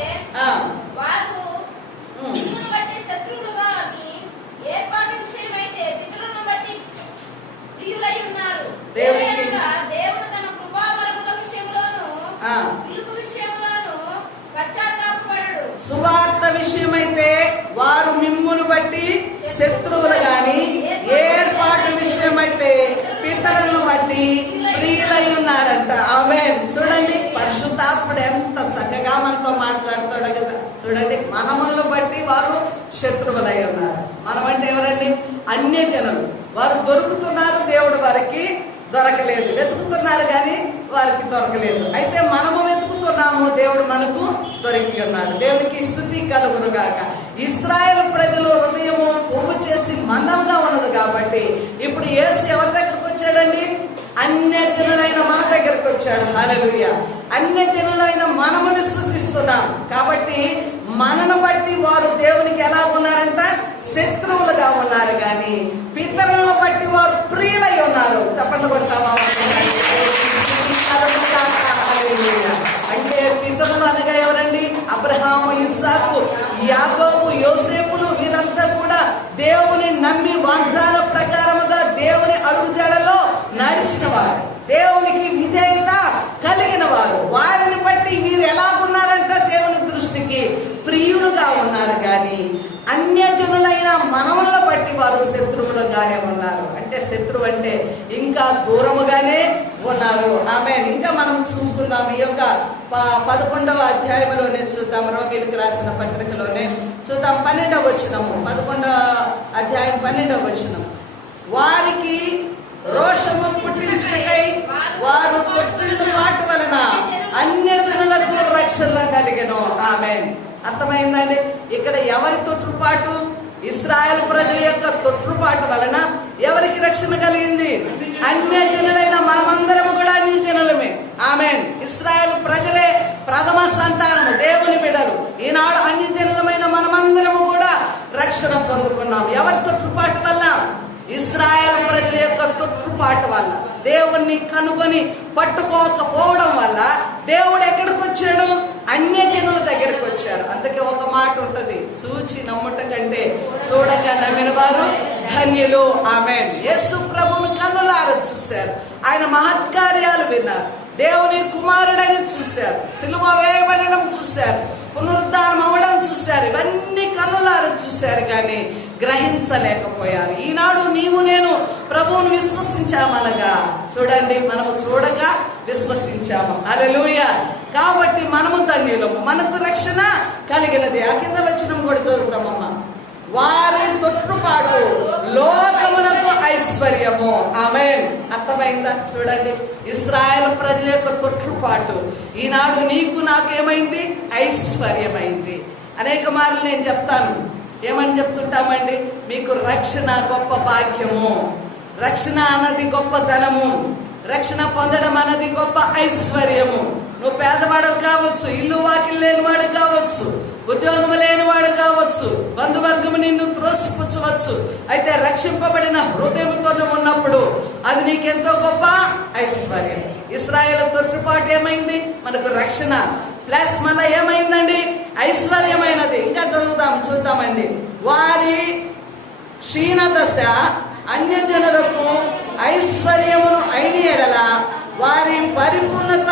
సువార్త విషయమైతే వారు మిమ్మును బట్టి శత్రువులు గాని, ఏర్పాటు విషయమైతే పితరులను బట్టి ప్రియులై ఉన్నారంట. ఆమేన్. చూడండి, పరిశుద్ధాత్ముడు ఎంత చక్కగా మనతో మాట్లాడతాడు కదా. చూడండి, మనములను బట్టి వారు శత్రువులై ఉన్నారు. మనం అంటే ఎవరండి? అన్యజనులు. వారు దొరుకుతున్నారు, దేవుడు వారికి దొరకలేదు. వెతుకుతున్నారు కానీ వారికి దొరకలేదు. అయితే మనము వెతుకుతున్నాము, దేవుడు మనకు దొరికి ఉన్నాడు. దేవునికి స్తుతి కలుగును గాక. ఇశ్రాయేలు ప్రజలు హృదయము పువ్వు చేసి మందంగా ఉన్నది కాబట్టి ఇప్పుడు యేసు ఎవరి దగ్గరకు వచ్చాడండి? అన్యజనులైన మన దగ్గరకు వచ్చాడు. హల్లెలూయా. అన్యజనులైన మనముని సృష్టిస్తున్నాం కాబట్టి మనను బట్టి వారు దేవునికి ఎలా ఉన్నారంట? శత్రువులుగా ఉన్నారు కానీ పితరులను బట్టి వారు ప్రియులై ఉన్నారు. చప్పట్లు కొడతామా? అంటే పితరులు అనగా అబ్రహాము, ఇస్సాకు, యాకోబు, యోసేపులు వీరంతా కూడా దేవుని నమ్మి వాగ్దాన ప్రకారముగా దేవుని అడుగుజాడలో నడిచిన వారు, దేవునికి విధేయత కలిగిన వారు. వారిని బట్టి వీరు ఎలాగున్నారంట? దేవుని దృష్టికి ప్రియులుగా ఉన్నారు. కానీ అన్యజనులైన మనవులను బట్టి వారు శత్రువులుగానే ఉన్నారు. అంటే శత్రువు అంటే ఇంకా దూరముగానే ఉన్నారు. ఆమె ఇంకా మనం చూసుకుందాం. ఈ యొక్క 11వ అధ్యాయంలోనే చూద్దాం. రోమీయులకు రాసిన పత్రికలోనే చూద్దాం. 12వ వచనము, 11వ అధ్యాయం 12వ వచనం. వారికి రోషము పుట్టించుటకై వారు తొట్టిల్లుపాటు వలన అన్యజనులకు రక్షణ కలిగెను. ఆమేన్. అర్థమైందండి? ఇక్కడ ఎవరి తొట్టుపాటు? ఇశ్రాయేలు ప్రజల యొక్క తొట్టుపాటు వలన ఎవరికి రక్షణ కలిగింది? అన్యజనులైన మనమందరము కూడా అన్యజనులమే. ఆమేన్. ఇశ్రాయేలు ప్రజలే ప్రథమ సంతానము, దేవుని బిడ్డలు. ఈనాడు అన్యజనులమైన మనమందరము కూడా రక్షణ పొందుకున్నాం. ఎవరి తొట్టుపాటు వల్ల? ఇశ్రాయేలు ప్రజల యొక్క తొట్టుపాటు వల్ల, దేవుణ్ణి కనుగొని పట్టుకోకపోవడం వల్ల దేవుడు ఎక్కడికి వచ్చాడు? అన్యజనుల దగ్గరికి వచ్చారు. అందుకే ఒక మాట ఉంటది, చూచి నమ్ముట కంటే చూడక నమ్మిన వారు ధన్యులు. ఆమేన్. యేసు ప్రభువును కన్నులారా చూశారు, ఆయన మహత్కార్యాలు విన్నారు, దేవుని కుమారుడని చూశారు, సిలువ వేయబడడం చూశారు, పునరుద్ధానం అవ్వడం చూశారు. ఇవన్నీ కన్నులారా చూశారు, కానీ గ్రహించలేకపోయారు. ఈనాడు నీవు నేను ప్రభువును విశ్వసించామనగా చూడండి, మనము చూడక విశ్వసించాము. హల్లెలూయా. కాబట్టి మనము ధన్యులము, మనకు రక్షణ కలిగినది. ఆ కింద వచనం కూడా చదువుతామమ్మా. వారి తొట్టుపాటు లోకమునకు ఐశ్వర్యము. ఆమేన్. అర్థమైందా? చూడండి, ఇశ్రాయేలు ప్రజల యొక్క తొట్టుపాటు ఈనాడు నీకు నాకేమైంది? ఐశ్వర్యమైంది. అనేక మార్లు నేను చెప్తాను, ఏమని చెప్తుంటామండి? మీకు రక్షణ గొప్ప భాగ్యము, రక్షణ అన్నది గొప్ప ధనము, రక్షణ పొందడం అన్నది గొప్ప ఐశ్వర్యము. నువ్వు పేదవాడు కావచ్చు, ఇల్లు వాకిలు లేనివాడు కావచ్చు, ఉద్యోగం లేనివాడు కావచ్చు, బంధువర్గము నిన్ను త్రోసిపుచ్చవచ్చు. అయితే రక్షింపబడిన హృదయంతో ఉన్నప్పుడు అది నీకెంతో గొప్ప ఐశ్వర్యం. ఇశ్రాయేలు తొట్టుపాటు ఏమైంది? మనకు రక్షణ ప్లస్ మళ్ళా ఏమైందండి? ఐశ్వర్యమైనది. ఇంకా చూద్దామండి. వారి క్షీణదశ అన్యజనులకు ఐశ్వర్యమును అయిన ఎడల వారి పరిపూర్ణత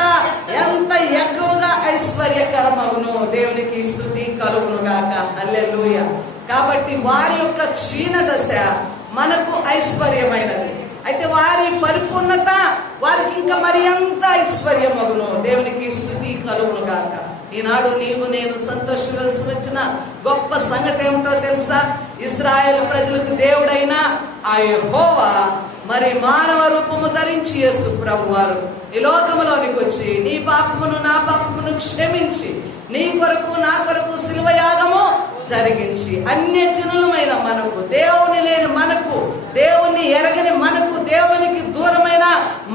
ఎంత ఎక్కువగా ఐశ్వర్యకరమవును. దేవునికి స్తుతి కలుగును గాక. హల్లెలూయా. కాబట్టి వారి యొక్క క్షీణదశ మనకు ఐశ్వర్యమైనది. అయితే వారి పరిపూర్ణత వారికి ఇంకా మరి ఎంత ఐశ్వర్యమగును. దేవునికి స్తుతి కలుగును గాక. ఈనాడు నీవు నేను సంతోషించవలసి వచ్చిన గొప్ప సంగతి ఏమిటో తెలుసా? ఇశ్రాయేలు ప్రజలకు దేవుడైన ఆ యెహోవా మరి మానవ రూపము ధరించి యేసు ప్రభువారు ఈ లోకములోనికి వచ్చి నీ పాపమును నా పాపమును క్షమించి నీ కొరకు నా కొరకు శిలువ యాగము జరిగించి అన్యజనులమైన మనకు, దేవుని లేని మనకు, దేవుణ్ణి ఎరగని మనకు, దేవునికి దూరమైన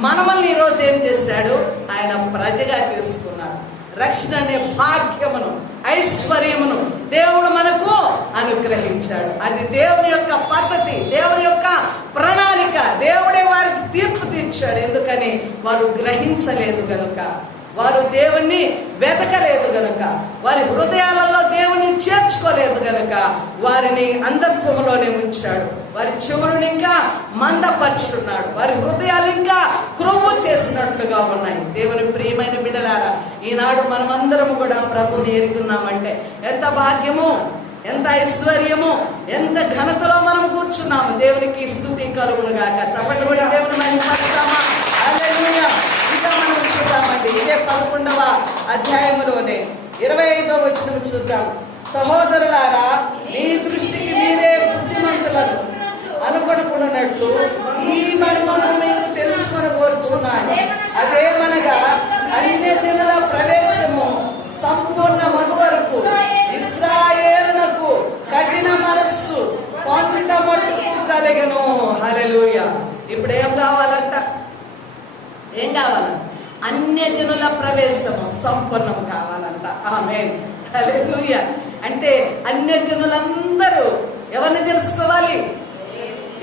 మనమల్ని ఈరోజు ఏం చేశాడు? ఆయన ప్రజగా చేసుకున్నాడు. రక్షణ అనే భాగ్యమును, ఐశ్వర్యమును దేవుడు మనకు అనుగ్రహించాడు. అది దేవుని యొక్క పద్ధతి, దేవుని యొక్క ప్రణాళిక. దేవుడే వారికి తీర్పు తీర్చాడు. ఎందుకని? వారు గ్రహించలేదు గనుక, వారు దేవుణ్ణి వెతకలేదు గనుక, వారి హృదయాలలో దేవుని చేర్చుకోలేదు గనుక వారిని అంధత్వంలోనే ఉంచాడు. వారి చెవులను ఇంకా మందపరుచున్నాడు, వారి హృదయాలు ఇంకా క్రొవ్వు చేసినట్లుగా ఉన్నాయి. దేవుని ప్రియమైన బిడ్డలారా, ఈనాడు మనమందరం కూడా ప్రభువుని ఎరుగున్నామంటే ఎంత భాగ్యము, ఎంత ఐశ్వర్యము, ఎంత ఘనతలో మనం కూర్చున్నాము. దేవునికి స్తుతి కలుగును గాక. చప్పట్లు కూడా దేవుని మహిమపరుస్తామా? హల్లెలూయా. ఇంకా మనం చూద్దామండి, ఇదే 11వ అధ్యాయములోనే 25వ వచనం చూద్దాం. సహోదరులారా, మీ దృష్టికి మీరే బుద్ధిమంతులను అనుకొనుకున్నట్లు ఈ మర్మము మీకు తెలుసుకొని కోరుచున్నాను. అదేమనగా అన్యజనుల ప్రవేశము సంపూర్ణ మగు వరకు ఇశ్రాయేలునకు కఠిన మనస్సు కొంత మట్టుకు కలిగను. హల్లెలూయా. ఇప్పుడు ఏం కావాలంట? ఏం కావాలంట? అన్యజనుల ప్రవేశము సంపన్నం కావాలంట. ఆమేన్. హల్లెలూయా. అంటే అన్యజనులందరూ ఎవరిని తెలుసుకోవాలి?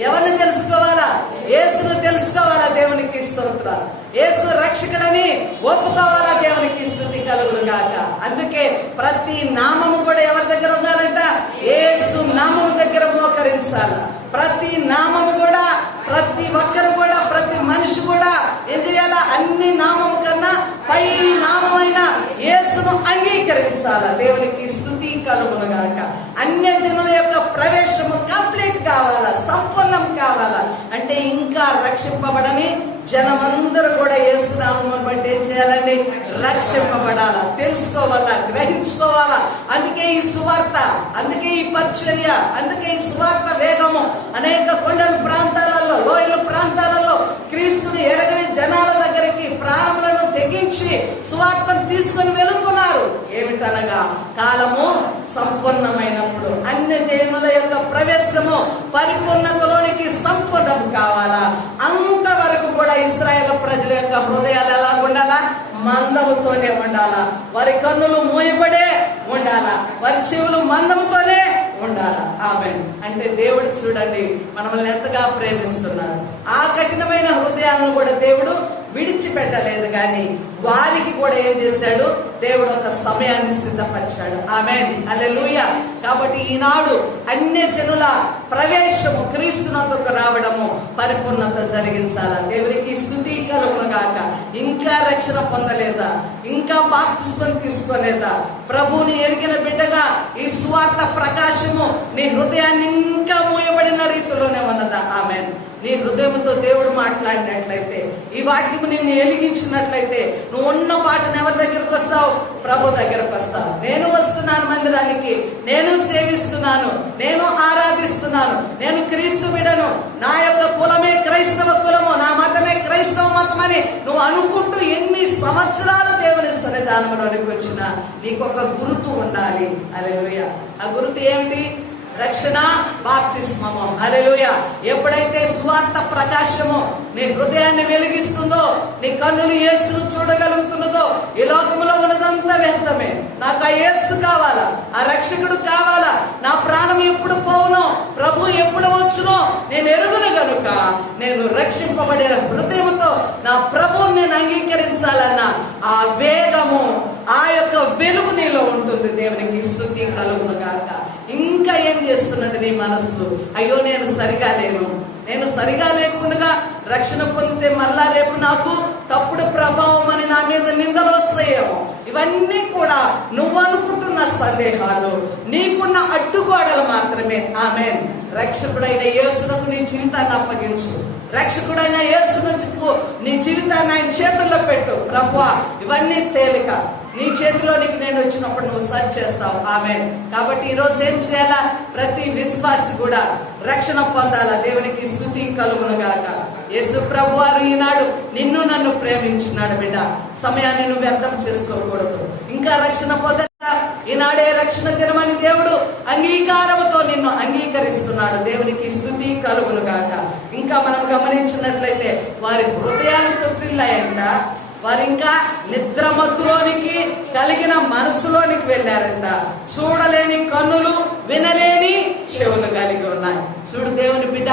ఎవరిని తెలుసుకోవాలా? యేసును తెలుసుకోవాలా. దేవునికి స్తోత్రాలు. యేసు రక్షకుడని ఒప్పుకోవాలా. దేవునికి స్తుతి కలుగును గాక. అందుకే ప్రతి నామము కూడా ఎవరి దగ్గర ఉండాలంట? యేసు నామము దగ్గర మోకరించాల. ప్రతి నామము కూడా, ప్రతి ఒక్కరు కూడా, ప్రతి మనిషి కూడా ఏం చేయాలా? అన్ని నామము కన్నా పై నామమైన యేసును అంగీకరించాల. దేవునికి స్తుతి కలుగును గాక. అన్యజనుల యొక్క ప్రవేశము కంప్లీట్ కావాలా, సంపూర్ణం కావాలా. అంటే ఇంకా రక్షింపబడని జనమందరూ కూడా యేసు నామమును బట్టి ఏం చేయాలండి? రక్షింపబడాలా, తెలుసుకోవాలా, గ్రహించుకోవాలా. అందుకే ఈ సువార్త, అందుకే ఈ పరిచర్య, అందుకే ఈ సువార్త వేగము. అనేక కొండల ప్రాంతాలలో, లోయల ప్రాంతాలలో క్రీస్తుని ఎరగని జనాల దగ్గరికి ప్రాణములను తెగించి సువార్తను తీసుకుని వెళుతున్నారు. ఏమిటనగా కాలము సంపూర్ణమైనప్పుడు అన్యజనుల యొక్క ప్రవేశము పరిపూర్ణతలోనికి సంపూర్ణం కావాలా. అంతవరకు కూడా ఇశ్రాయేలు ప్రజల యొక్క హృదయాలు ఎలా ఉండాలా? మందముతోనే ఉండాలా. వారి కన్నులు మూయబడే ఉండాలా. వారి చెవులు మందముతోనే ఉండాలా. ఆమేన్. అంటే దేవుడు చూడండి మనల్ని ఎంతగా ప్రేమిస్తున్నాడు. ఆ కఠినమైన హృదయాలను కూడా దేవుడు విడిచిపెట్టలేదు, కానీ వారికి కూడా ఏం చేశాడు? దేవుడు ఒక సమయాన్ని సిద్ధపరిచాడు. ఆమేన్. హల్లెలూయా. కాబట్టి ఈనాడు అన్యజనుల ప్రవేశము క్రీస్తునందుకు రావడము పరిపూర్ణత జరిగించాలా. దేవునికి స్తుతి కలుగును గాక. ఇంకా రక్షణ పొందలేదా? ఇంకా బాప్తిస్మం తీసుకోలేదా? ప్రభువుని ఎరిగిన బిడ్డగా ఈ సువార్త ప్రకాశము నీ హృదయాన్ని ఇంకా మూయబడిన రీతిలోనే ఉన్నదా? ఆమేన్. నీ హృదయంతో దేవుడు మాట్లాడినట్లయితే, ఈ వాక్యము నిన్ను ఎలిగించినట్లయితే, నువ్వు ఉన్న పాటను ఎవరి దగ్గరకు వస్తావు? ప్రభు దగ్గరకు వస్తావు. నేను వస్తున్నాను మందిరానికి, నేను సేవిస్తున్నాను, నేను ఆరాధిస్తున్నాను, నేను క్రీస్తు బిడ్డను, నా యొక్క కులమే క్రైస్తవ కులము, నా మతమే క్రైస్తవ మతం అని నువ్వు అనుకుంటూ ఎన్ని సంవత్సరాలు దేవుని సన్నిధానంలోనికి వచ్చినా నీకొక గుర్తు ఉండాలి. హల్లెలూయా. ఆ గుర్తు ఏమిటి? రక్షణ, బాప్తిస్మము. హల్లెలూయా. ఎప్పుడైతే సువార్త ప్రకాశము నీ హృదయాన్ని వెలిగిస్తుందో, నీ కన్నులు యేసును చూడగలుగుతున్నదో, ఈ లోకంలో ఉన్నదంతా వ్యర్థమే. నాకు ఆ యేసు కావాలా, ఆ రక్షకుడు కావాలా, నా ప్రాణం ఎప్పుడు పోవునో, ప్రభు ఎప్పుడు వచ్చునో నేను ఎరుగును గనుక నేను రక్షింపబడిన హృదయంతో నా ప్రభువుని నేను అంగీకరించాలన్న ఆ వేగము, ఆ యొక్క వెలుగు నీలో ఉంటుంది. దేవునికి స్తుతి కలుగును గాక. ఇంకా ఏం చేస్తున్నది నీ మనస్సు? అయ్యో నేను సరిగా లేను, నేను సరిగా లేకుండా రక్షణ పొందితే మళ్ళా రేపు నాకు తప్పుడు ప్రభావం అని నా మీద నిందలు వస్తాయేమో. ఇవన్నీ కూడా నువ్వు అనుకుంటున్న సందేహాలు, నీకున్న అడ్డుగోడలు మాత్రమే. ఆమేన్. రక్షకుడైన యేసునకు నీ జీవితాన్ని అప్పగించు. రక్షకుడైన యేసునకు నీ జీవితాన్ని ఆయన చేతుల్లో పెట్టు. ప్రభువా, ఇవన్నీ తేలిక, నీ చేతిలోనికి నేను వచ్చినప్పుడు నువ్వు సర్చ్ చేస్తావు. ఆమేన్. కాబట్టి ఈ రోజు ఏం చేయాలా? ప్రతి విశ్వాసి కూడా రక్షణ పొందాలా. దేవునికి స్తుతి కలుగును గాక. యేసు ప్రభువారు ఈనాడు నిన్ను నన్ను ప్రేమించున్నాడు. బిడ్డ, సమయాన్ని నువ్వు వ్యర్థం చేసుకోకూడదు. ఇంకా రక్షణ పొందాలా. ఈనాడే రక్షణ దినమని దేవుడు అంగీకారముతో నిన్ను అంగీకరిస్తున్నాడు. దేవునికి స్తుతి కలుగును గాక. ఇంకా మనం గమనించినట్లయితే వారి హృదయాలు తొట్టిల్లాయంట. వారు ఇంకా నిద్రమత్తులోనికి కలిగిన మనసులోనికి వెళ్ళారంట. చూడలేని కన్నులు, వినలేని చెవులు కలిగి ఉన్నాయి. చూడు దేవుని బిడ్డ,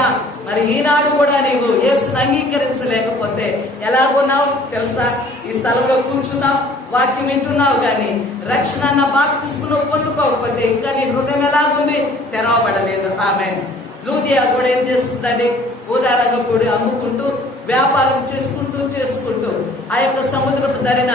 మరి ఈనాడు కూడా నీవు యేసుని అంగీకరించలేకపోతే ఎలాగున్నావు తెలుసా? ఈ స్థలంలో కూర్చున్నావు, వాక్యం వింటున్నావు, కానీ రక్షణ అన్న బాప్తిస్మను పొందుకోకపోతే ఇంకా నీ హృదయం ఎలాగుంది? తెరవబడలేదు. ఆమేన్. లూదియా కూడా ఏం చేస్తుందండి? ఊదారంగా కూడా అమ్ముకుంటూ వ్యాపారం చేసుకుంటూ ఆ యొక్క సముద్రపు ధరిన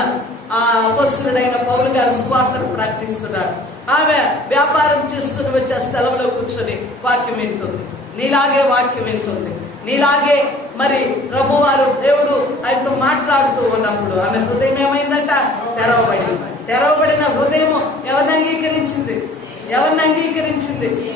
ఆ అపొస్తలుడైన పౌలు గారు సువార్తను ప్రకటిస్తున్నాడు. ఆమె వ్యాపారం చేసుకుని వచ్చే స్థలంలో కూర్చొని వాక్యం వింటుంది. నీలాగే వాక్యం వింటుంది. నీలాగే మరి ప్రభువారు దేవుడు ఆయనతో మాట్లాడుతూ ఉన్నప్పుడు ఆమె హృదయం ఏమైందంట? తెరవబడిన హృదయం ఎవరిని అంగీకరించింది?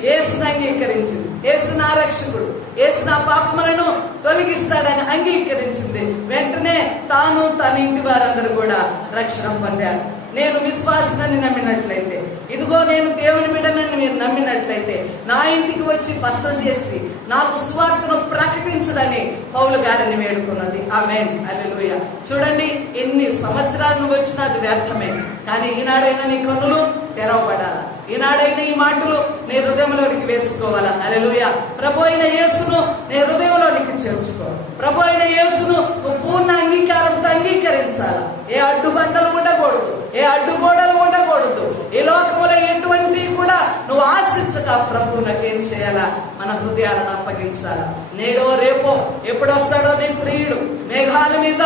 యేసుని అంగీకరించింది. యేసు నా రక్షకుడు, యేసు నా పాపములను తొలగిస్తాడని అంగీకరించింది. వెంటనే తాను తన ఇంటి వారందరూ కూడా రక్షణ పొందారు. నేను విశ్వాసాన్ని నమ్మినట్లయితే, ఇదిగో నేను దేవుని బిడ్డనని మీరు నమ్మినట్లయితే నా ఇంటికి వచ్చి బస చేసి నాకు సువార్తను ప్రకటించుడని పౌలు గారిని వేడుకున్నది. ఆమేన్. హల్లెలూయా. చూడండి, ఎన్ని సంవత్సరాలు నువ్వు వచ్చినా అది వ్యర్థమే, కానీ ఈనాడైనా నీ కన్నులు తెరవబడాలా. ఈనాడైనా ఈ మాటలు నీ హృదయంలోనికి వేసుకోవాలా. హల్లెలూయా. ప్రభు అయిన యేసును నీ హృదయంలోనికి చేర్చుకో. ప్రభు అయిన యేసును పూర్ణ అంగీకారంతో అంగీకరించాలా. ఏ అడ్డుబండలు ఉండకూడదు, ఏ అడ్డుగోడలు ఉండకూడదు. ఈ లోకంలో ఎటువంటి కూడా నువ్వు ఆశించక ప్రభు నాకేం చేయాలా, మన హృదయాలను అప్పగించాలా. నేడో రేపో ఎప్పుడు వస్తాడో నీ ప్రియుడు మేఘాల మీద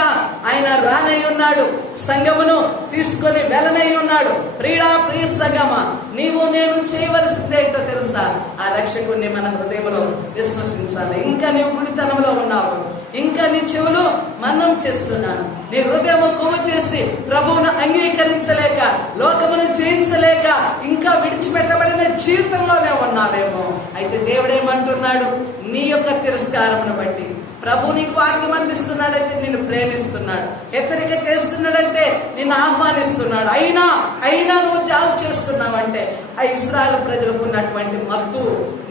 ఆయన రానై ఉన్నాడు, సంఘమును తీసుకొని వెళ్ళనై ఉన్నాడు. ప్రియుడా, ప్రియ సంగమా, నీవు నేను చేయవలసింది ఏంటో తెలుసా? ఆ రక్షకుడిని మన హృదయంలో విశ్వసించాలి. ఇంకా నీవు గుడితనంలో ఉన్నావు, ఇంకా నీ చెవులు మన్నం చేస్తున్నాను, నీ హృదయము కొవ్వు చేసి ప్రభువును అంగీకరించలేక, లోకమును జయించలేక ఇంకా విడిచిపెట్టబడిన జీవితంలోనే ఉన్నావేమో. అయితే దేవుడేమంటున్నాడు? నీ యొక్క తిరస్కారమును బట్టి ప్రభు నీకు వాక్యం అందిస్తున్నాడంటే నిన్ను ప్రేమిస్తున్నాడు, హెచ్చరిక చేస్తున్నాడంటే నిన్ను ఆహ్వానిస్తున్నాడు. అయినా నువ్వు జాబ్ చేస్తున్నావంటే ఆ ఇశ్రాయేలు ప్రజలకు ఉన్నటువంటి మత్తు,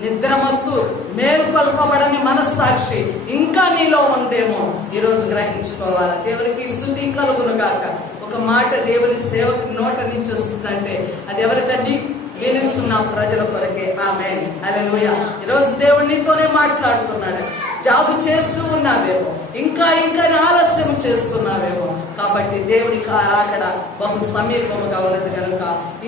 నిద్ర మత్తు, మేల్కొల్పబడని మనస్సాక్షి ఇంకా నీలో ఉందేమో ఈరోజు గ్రహించుకోవాలి. దేవునికి స్తుతి కలుగును గాక. ఒక మాట దేవుని సేవకు నోట నుంచి వస్తుందంటే అది ఎవరికండి? వినుచున్న ప్రజల కొరకే. ఆమేన్. హల్లెలూయా. ఈరోజు దేవుడు నీతోనే మాట్లాడుతున్నాడు. జాబు చేస్తూ ఉన్నావేమో, ఇంకా ఆలస్యం చేస్తున్నావేమో. కాబట్టి దేవునికి అక్కడ బహు సమీపముగా ఉన్నది కనుక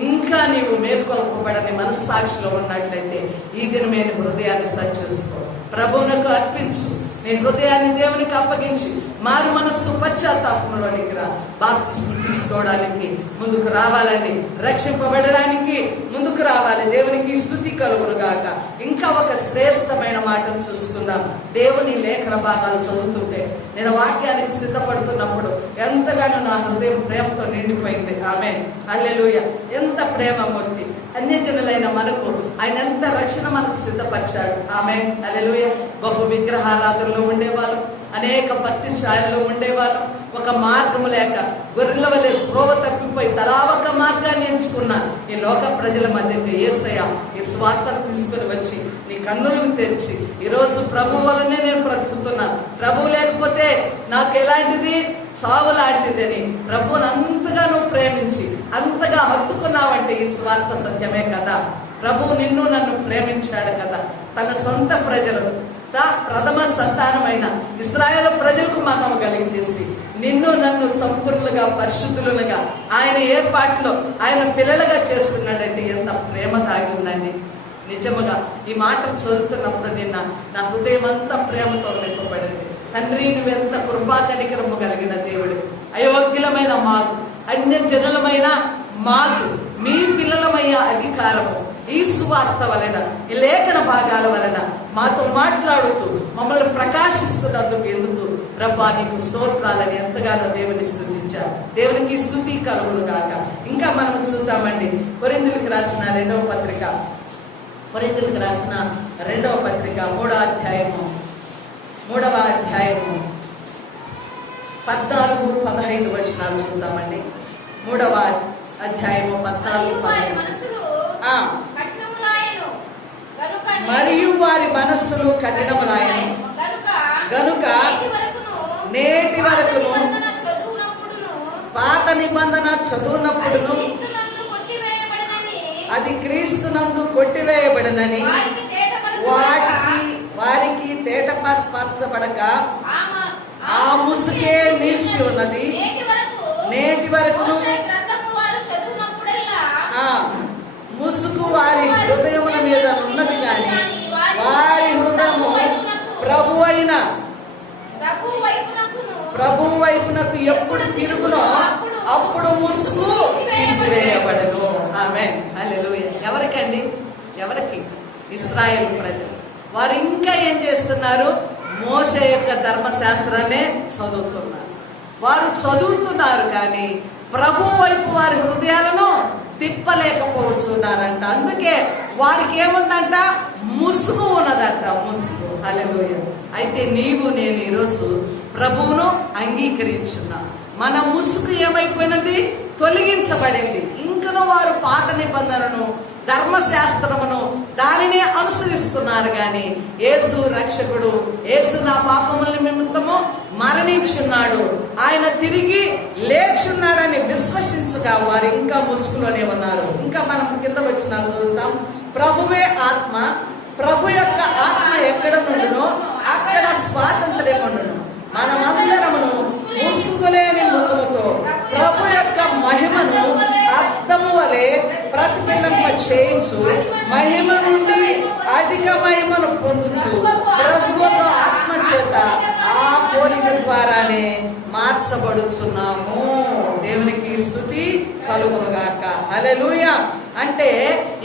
ఇంకా నీవు మేల్కొల్పబడని మనస్సాక్షిలో ఉన్నట్లయితే ఈ దినమే నీ హృదయాన్ని సరి చేసుకో, ప్రభువునకు అర్పించు. నీ హృదయాన్ని దేవునికి అప్పగించి మారు మనస్సు పశ్చాత్తాపంలోనికి రా. బాప్తిస్మం తీసుకోవడానికి ముందుకు రావాలండి, రక్షింపబడడానికి ముందుకు రావాలి. దేవునికి స్తుతి కలుగును గాక. ఇంకా ఒక శ్రేష్టమైన మాటను చూసుకుందాం. దేవుని లేఖన భాగాలు చదువుతుంటే నేను వాక్యానికి సిద్ధపడుతున్నప్పుడు ఎంతగానో నా హృదయం ప్రేమతో నిండిపోయింది. ఆమేన్. హల్లెలూయా. ఎంత ప్రేమమూర్తి. అన్యజనులైన మనకు ఆయన ఎంత రక్షణ మనకు సిద్ధపరిచాడు. ఆమేన్. హల్లెలూయా. బహు విగ్రహారాధనలో ఉండేవాళ్ళు, అనేక భక్తి ఛాయల్లో ఉండేవాళ్ళు. ఒక మార్గము లేక గొర్రెల వలె త్రోవ తప్పిపోయి తలా ఒక మార్గాన్ని ఎంచుకున్న ఈ లోక ప్రజల మధ్యకి యేసయ్య ఈ స్వార్థను తీసుకుని వచ్చి నీ కన్నులను తెరిచి ఈరోజు ప్రభు వలనే నేను బ్రతుకుతున్నాను, ప్రభువు లేకపోతే నాకు ఎలాంటిది, సావు లాంటిదని ప్రభువుని అంతగా నువ్వు ప్రేమించి అంతగా హత్తుకున్నావంటే ఈ స్వార్థ సత్యమే కదా. ప్రభువు నిన్ను నన్ను ప్రేమించాడు కదా. తన సొంత ప్రజలు, ప్రథమ సంతానమైన ఇశ్రాయేలు ప్రజలకు మతం కలిగించేసి నిన్ను నన్ను సంపూర్ణంగా పరిశుద్ధులుగా ఆయన ఏర్పాటులో ఆయన పిల్లలుగా చేస్తున్నాడంటే ఎంత ప్రేమ దాగి ఉందండి. నిజముగా ఈ మాటలు చదువుతున్నప్పుడు నిన్న నా హృదయం అంతా ప్రేమతో నింపబడింది. తండ్రి, నువ్వెంత కృపా కనికరము కలిగిన దేవుడు. అయోగ్యులమైన మాకు, అన్య జనులమైన మాకు మీ పిల్లలమయ్యే అధికారము ఈ సువార్త వలన, ఈ లేఖన భాగాల వలన మాతో మాట్లాడుతూ మమ్మల్ని ప్రకాశిస్తున్నందుకు ఎందుకు ప్రభా నీకు స్తోత్రాలని ఎంతగానో దేవుని స్తుతించారు. దేవునికి స్తుతి కలుగును గాక. ఇంకా మనం చూద్దామండి కొరింథీయులకు రాసిన రెండవ పత్రిక 3వ అధ్యాయము 14-15 వచనాలు చూద్దామండి. 3వ అధ్యాయము 14-15. మరియు వారి మనస్సులు కఠినములాయను గనుక నేటి వరకును పాత నిబంధన చదువునప్పుడును అది క్రీస్తునందు కొట్టివేయబడనని వారికి తేటపరచబడక ఆ ముసుకే నిలిచి ఉన్నది. నేటి వరకును ముసుగు వారి హృదయముల మీద ఉన్నది గాని వారి హృదయము ప్రభు వైపునకు ఎప్పుడు తిరుగునో అప్పుడు ముసుగు తీసివేయబడను. ఆమేన్. హల్లెలూయా. ఎవరికండి? ఎవరికి? ఇశ్రాయేలు ప్రజలు. వారు ఇంకా ఏం చేస్తున్నారు? మోషే యొక్క ధర్మశాస్త్రాన్ని చదువుతున్నారు. వారు చదువుతున్నారు కానీ ప్రభు వైపు వారి హృదయాలను తిప్పలేకపోతున్నారంట. అందుకే వారికి ఏముందంట? ముసుగు ఉన్నదంట. ముసుగు. హల్లెలూయా. అయితే నీవు నేను ఈరోజు ప్రభువును అంగీకరించున్నా. మన ముసుగు ఏమైపోయినది? తొలగించబడింది. ఇంకనూ వారు పాత నిబంధనను ధర్మశాస్త్రమును దానిని అనుసరిస్తున్నారు. గాని యేసు రక్షకుడు, యేసు నా పాపముల నిమిత్తము మరణించున్నాడు, ఆయన తిరిగి లేచున్నాడని విశ్వసించగా వారు ఇంకా ముసుగులోనే ఉన్నారు. ఇంకా మనం కింద వచ్చిన చదువుతాం. ప్రభువే ఆత్మ, ప్రభు యొక్క ఆత్మ ఎక్కడ నుండునో అక్కడ స్వాతంత్ర్యం ఉండును. మనమందరమును ముసుగులేని ముఖముతో ప్రభు యొక్క మహిమను అద్దము వలె ప్రతిబింబింప చేయించు, మహిమ నుండి అధిక మహిమను పొందుచు ప్రభు యొక్క ఆత్మ చేత ఆ పోలిక ద్వారానే మార్చబడుచున్నాము. దేవునికి స్తుతి కలుగునుగాక. హల్లెలూయా. అంటే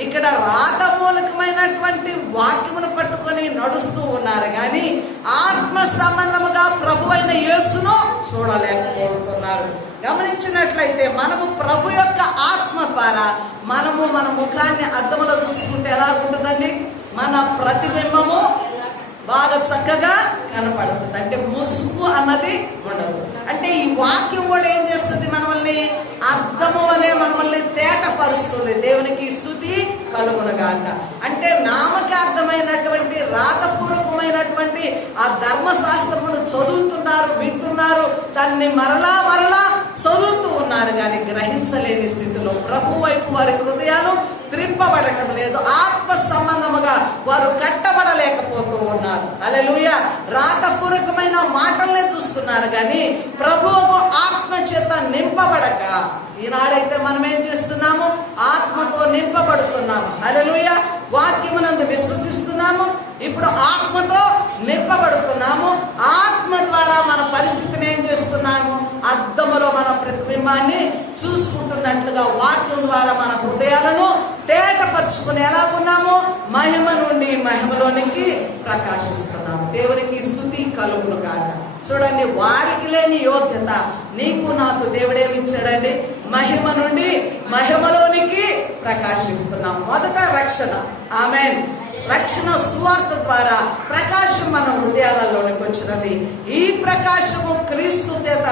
ఇక్కడ రాత మూలకమైనటువంటి వాక్యమును పట్టుకొని నడుస్తూ ఉన్నారు, కానీ ఆత్మ సంబంధముగా ప్రభు అయిన యేసును చూడలేకపోతున్నారు. గమనించినట్లయితే మనము ప్రభు యొక్క ఆత్మ ద్వారా మనము మన ముఖాన్ని అద్దములో చూసుకుంటే ఎలా ఉంటుందండి? మన ప్రతిబింబము బాగా చక్కగా కనపడుతుంది. అంటే ముసుగు అన్నది ఉండదు. అంటే ఈ వాక్యం కూడా ఏం చేస్తుంది? మనల్ని అర్థము అనే మనల్ని తేటపరుస్తుంది. దేవునికి స్తుతి కలుగునుగాక. అంటే నామకార్థమైనటువంటి రాతపూర్వకమైనటువంటి ఆ ధర్మశాస్త్రమును చదువుతున్నారు, వింటున్నారు, దాన్ని మరలా మరలా చదువుతూ ఉన్నారు, కానీ గ్రహించలేని స్థితిలో ప్రభు వైపు వారి హృదయాలు త్రింపబడటం లేదు. ఆత్మ సంబంధముగా వారు కట్టబడలేకపోతూ ఉన్నారు. హల్లెలూయా. రాతపూర్వకమైన మాటల్నే చూస్తున్నారు, కానీ ప్రభువు ఆత్మ చేత నింపబడక, ఈనాడైతే మనం ఏం చేస్తున్నాము? ఆత్మతో నింపబడుతున్నాము. హల్లెలూయా. వాక్యమునందు విశ్వసిస్తున్నాము, ఇప్పుడు ఆత్మతో నింపబడుతున్నాము. ఆత్మ ద్వారా మన పరిస్థితిని ఏం చేస్తున్నాము? అద్దములో మన ప్రతిబింబాన్ని చూసుకుంటున్నట్లుగా వాక్యం ద్వారా మన హృదయాలను తేటపరుచుకుని ఎలాగున్నాము? మహిమ నుండి మహిమలోనికి ప్రకాశిస్తున్నాము. దేవునికి స్తుతి కలుగునుగాక. చూడండి, వారికి లేని యోగ్యత నీకు నాకు దేవుడేమిచ్చాడండి? మహిమ నుండి మహిమలోనికి ప్రకాశిస్తున్నాం. మొదట రక్షణ. ఆమేన్. రక్షణ సువార్త ద్వారా ప్రకాశం మన హృదయాలలోనికి వచ్చినది. ఈ ప్రకాశము క్రీస్తు చేత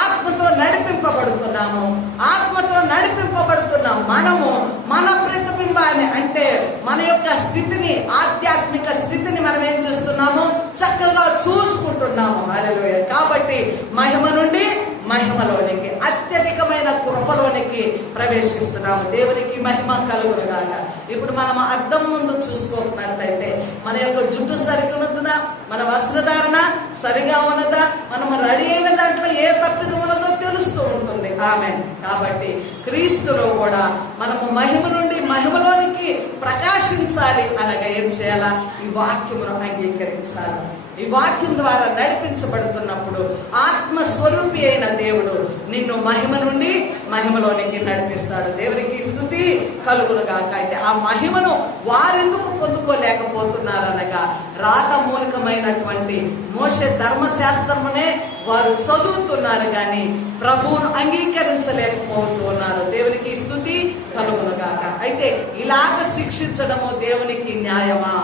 ఆత్మతో నడిపింపబడుతున్నాము. ఆత్మతో నడిపింపబడుతున్న మనము మన ప్రతిబింబాన్ని, అంటే మన యొక్క స్థితిని, ఆధ్యాత్మిక స్థితిని మనం ఏం చేస్తున్నాము? చక్కగా చూసుకుంటున్నాము. హల్లెలూయా. కాబట్టి మహిమ నుండి మహిమలోనికి, అత్యధికమైన కృపలోనికి ప్రవేశిస్తున్నాము. దేవునికి మహిమ కలుగునుగాక. ఇప్పుడు మనం అద్దం ముందు చూసుకోకున్నట్లయితే మన యొక్క జుట్టు సరిగా ఉన్నదా? మన వస్త్రధారణ సరిగా ఉన్నదా? మనం రెడీ అయిన దాంట్లో ఏ తప్పిదం ఉన్నదో తెలుస్తూ ఉంటుంది. ఆమేన్. కాబట్టి క్రీస్తులో కూడా మనము మహిమ నుండి మహిమలోనికి ప్రకాశించాలి. అనగా ఏం చేయాలా? ఈ వాక్యమును అంగీకరించాలి. ఈ వాక్యం ద్వారా నడిపించబడుతున్నప్పుడు ఆత్మస్వరూపి అయిన దేవుడు నిన్ను మహిమ నుండి మహిమలోనికి నడిపిస్తాడు. దేవునికి స్తుతి కలుగునుగాక. అయితే ఆ మహిమను వారెందుకు పొందుకోలేకపోతున్నారనగా రాత మూలకమైనటువంటి మోషే ధర్మశాస్త్రమునే వారు చదువుతున్నారు, కానీ ప్రభువును అంగీకరించలేకపోతూ ఉన్నారు. దేవునికి స్తుతి కలుగునుగాక. అయితే ఇలాగ శిక్షించడము దేవునికి న్యాయమా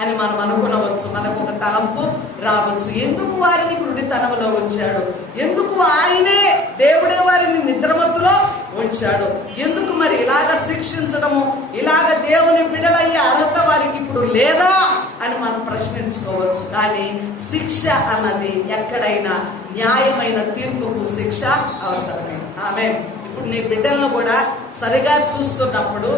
అని మనం అనుకునవచ్చు. మనకు ఒక తలంపు రావచ్చు. ఎందుకు వారిని గుడితనంలో ఉంచాడు? ఎందుకు ఆయనే దేవుడే వారిని నిద్రమత్తులో ఉంచాడు? ఎందుకు మరి ఇలాగ శిక్షించడము, ఇలాగ దేవుని బిడ్డలయ్యే అర్హత వారికి ఇప్పుడు లేదా అని మనం ప్రశ్నించుకోవచ్చు. కానీ శిక్ష అన్నది ఎక్కడైనా న్యాయమైన తీర్పుకు శిక్ష అవసరమే. ఆమేన్. ఇప్పుడు నీ బిడ్డలను కూడా సరిగా చూస్తున్నప్పుడు,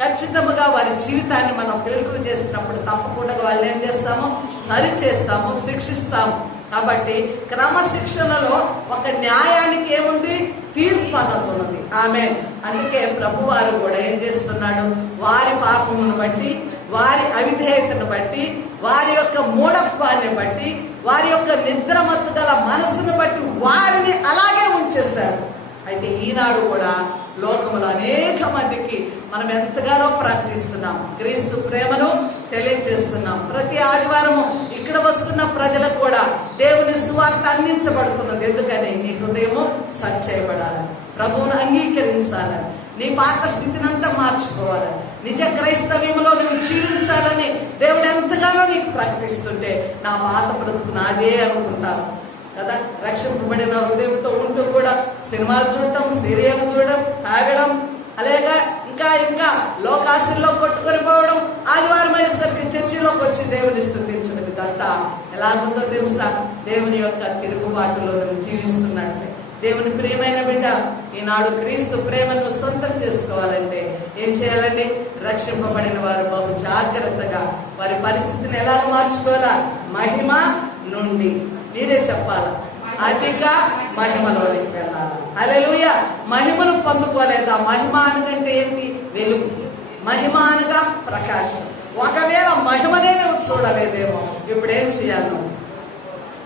ఖచ్చితంగా వారి జీవితాన్ని మనం ఫిల్టర్ చేసినప్పుడు తప్పకుండా వాళ్ళు ఏం చేస్తాము? సరి చేస్తాము, శిక్షిస్తాము. కాబట్టి క్రమశిక్షణలో ఒక న్యాయానికి ఏముంది? తీర్పు అన్నది. ఆమేన్. అందుకే ప్రభు వారు కూడా ఏం చేస్తున్నాడు? వారి పాపమును బట్టి, వారి అవిధేయతను బట్టి, వారి యొక్క మూఢత్వాన్ని బట్టి, వారి యొక్క నిద్రమత్తు గల మనసును బట్టి వారిని అలాగే ఉంచేశారు. అయితే ఈనాడు కూడా లోకములో అనేక మందికి మనం ఎంతగానో ప్రార్థిస్తున్నాం, క్రీస్తు ప్రేమను తెలియజేస్తున్నాం. ప్రతి ఆదివారము ఇక్కడ వస్తున్న ప్రజలకు కూడా దేవుని సువార్త అందించబడుతున్నది. ఎందుకని? నీ హృదయము సరిచేయబడాలి, ప్రభువును అంగీకరించాలని, నీ పాత స్థితిని అంతా మార్చుకోవాలి, నిజ క్రైస్తవ్యంలో నువ్వు జీవించాలని దేవుడు ఎంతగానో నీకు ప్రకటిస్తుంటే నా పాత బ్రతుకు నాదే అనుకుంటాను కదా. రక్షింపబడిన హృదయంతో ఉంటూ కూడా సినిమాలు చూడటం, సీరియల్ చూడడం, తాగడం, అలాగే ఇంకా ఇంకా లోకాశల్లో కొట్టుకొని పోవడం, ఆదివారం అయ్యేసరికి చర్చిలోకి వచ్చి దేవుని స్తుతించడం, ఇదంతా ఎలాగుందో తెలుసా? దేవుని యొక్క తిరుగుబాటులో జీవిస్తున్నట్లే. దేవుని ప్రియమైన బిడ్డ, ఈనాడు క్రీస్తు ప్రేమను సొంతం చేసుకోవాలంటే ఏం చేయాలండి? రక్షింపబడిన వారు బహు జాగ్రత్తగా వారి పరిస్థితిని ఎలా మార్చుకోవాలా? మహిమ నుండి, మీరే చెప్పాలా, అధిక మహిమలోకి వెళ్ళాలి. హల్లెలూయా. మహిమను పొందుకోలేదా? మహిమ అనకంటే ఏంటి? వెలుగు. మహిమ అనగా ప్రకాశం. ఒకవేళ మహిమనే నువ్వు చూడలేదేమో, ఇప్పుడు ఏం చేయాలి?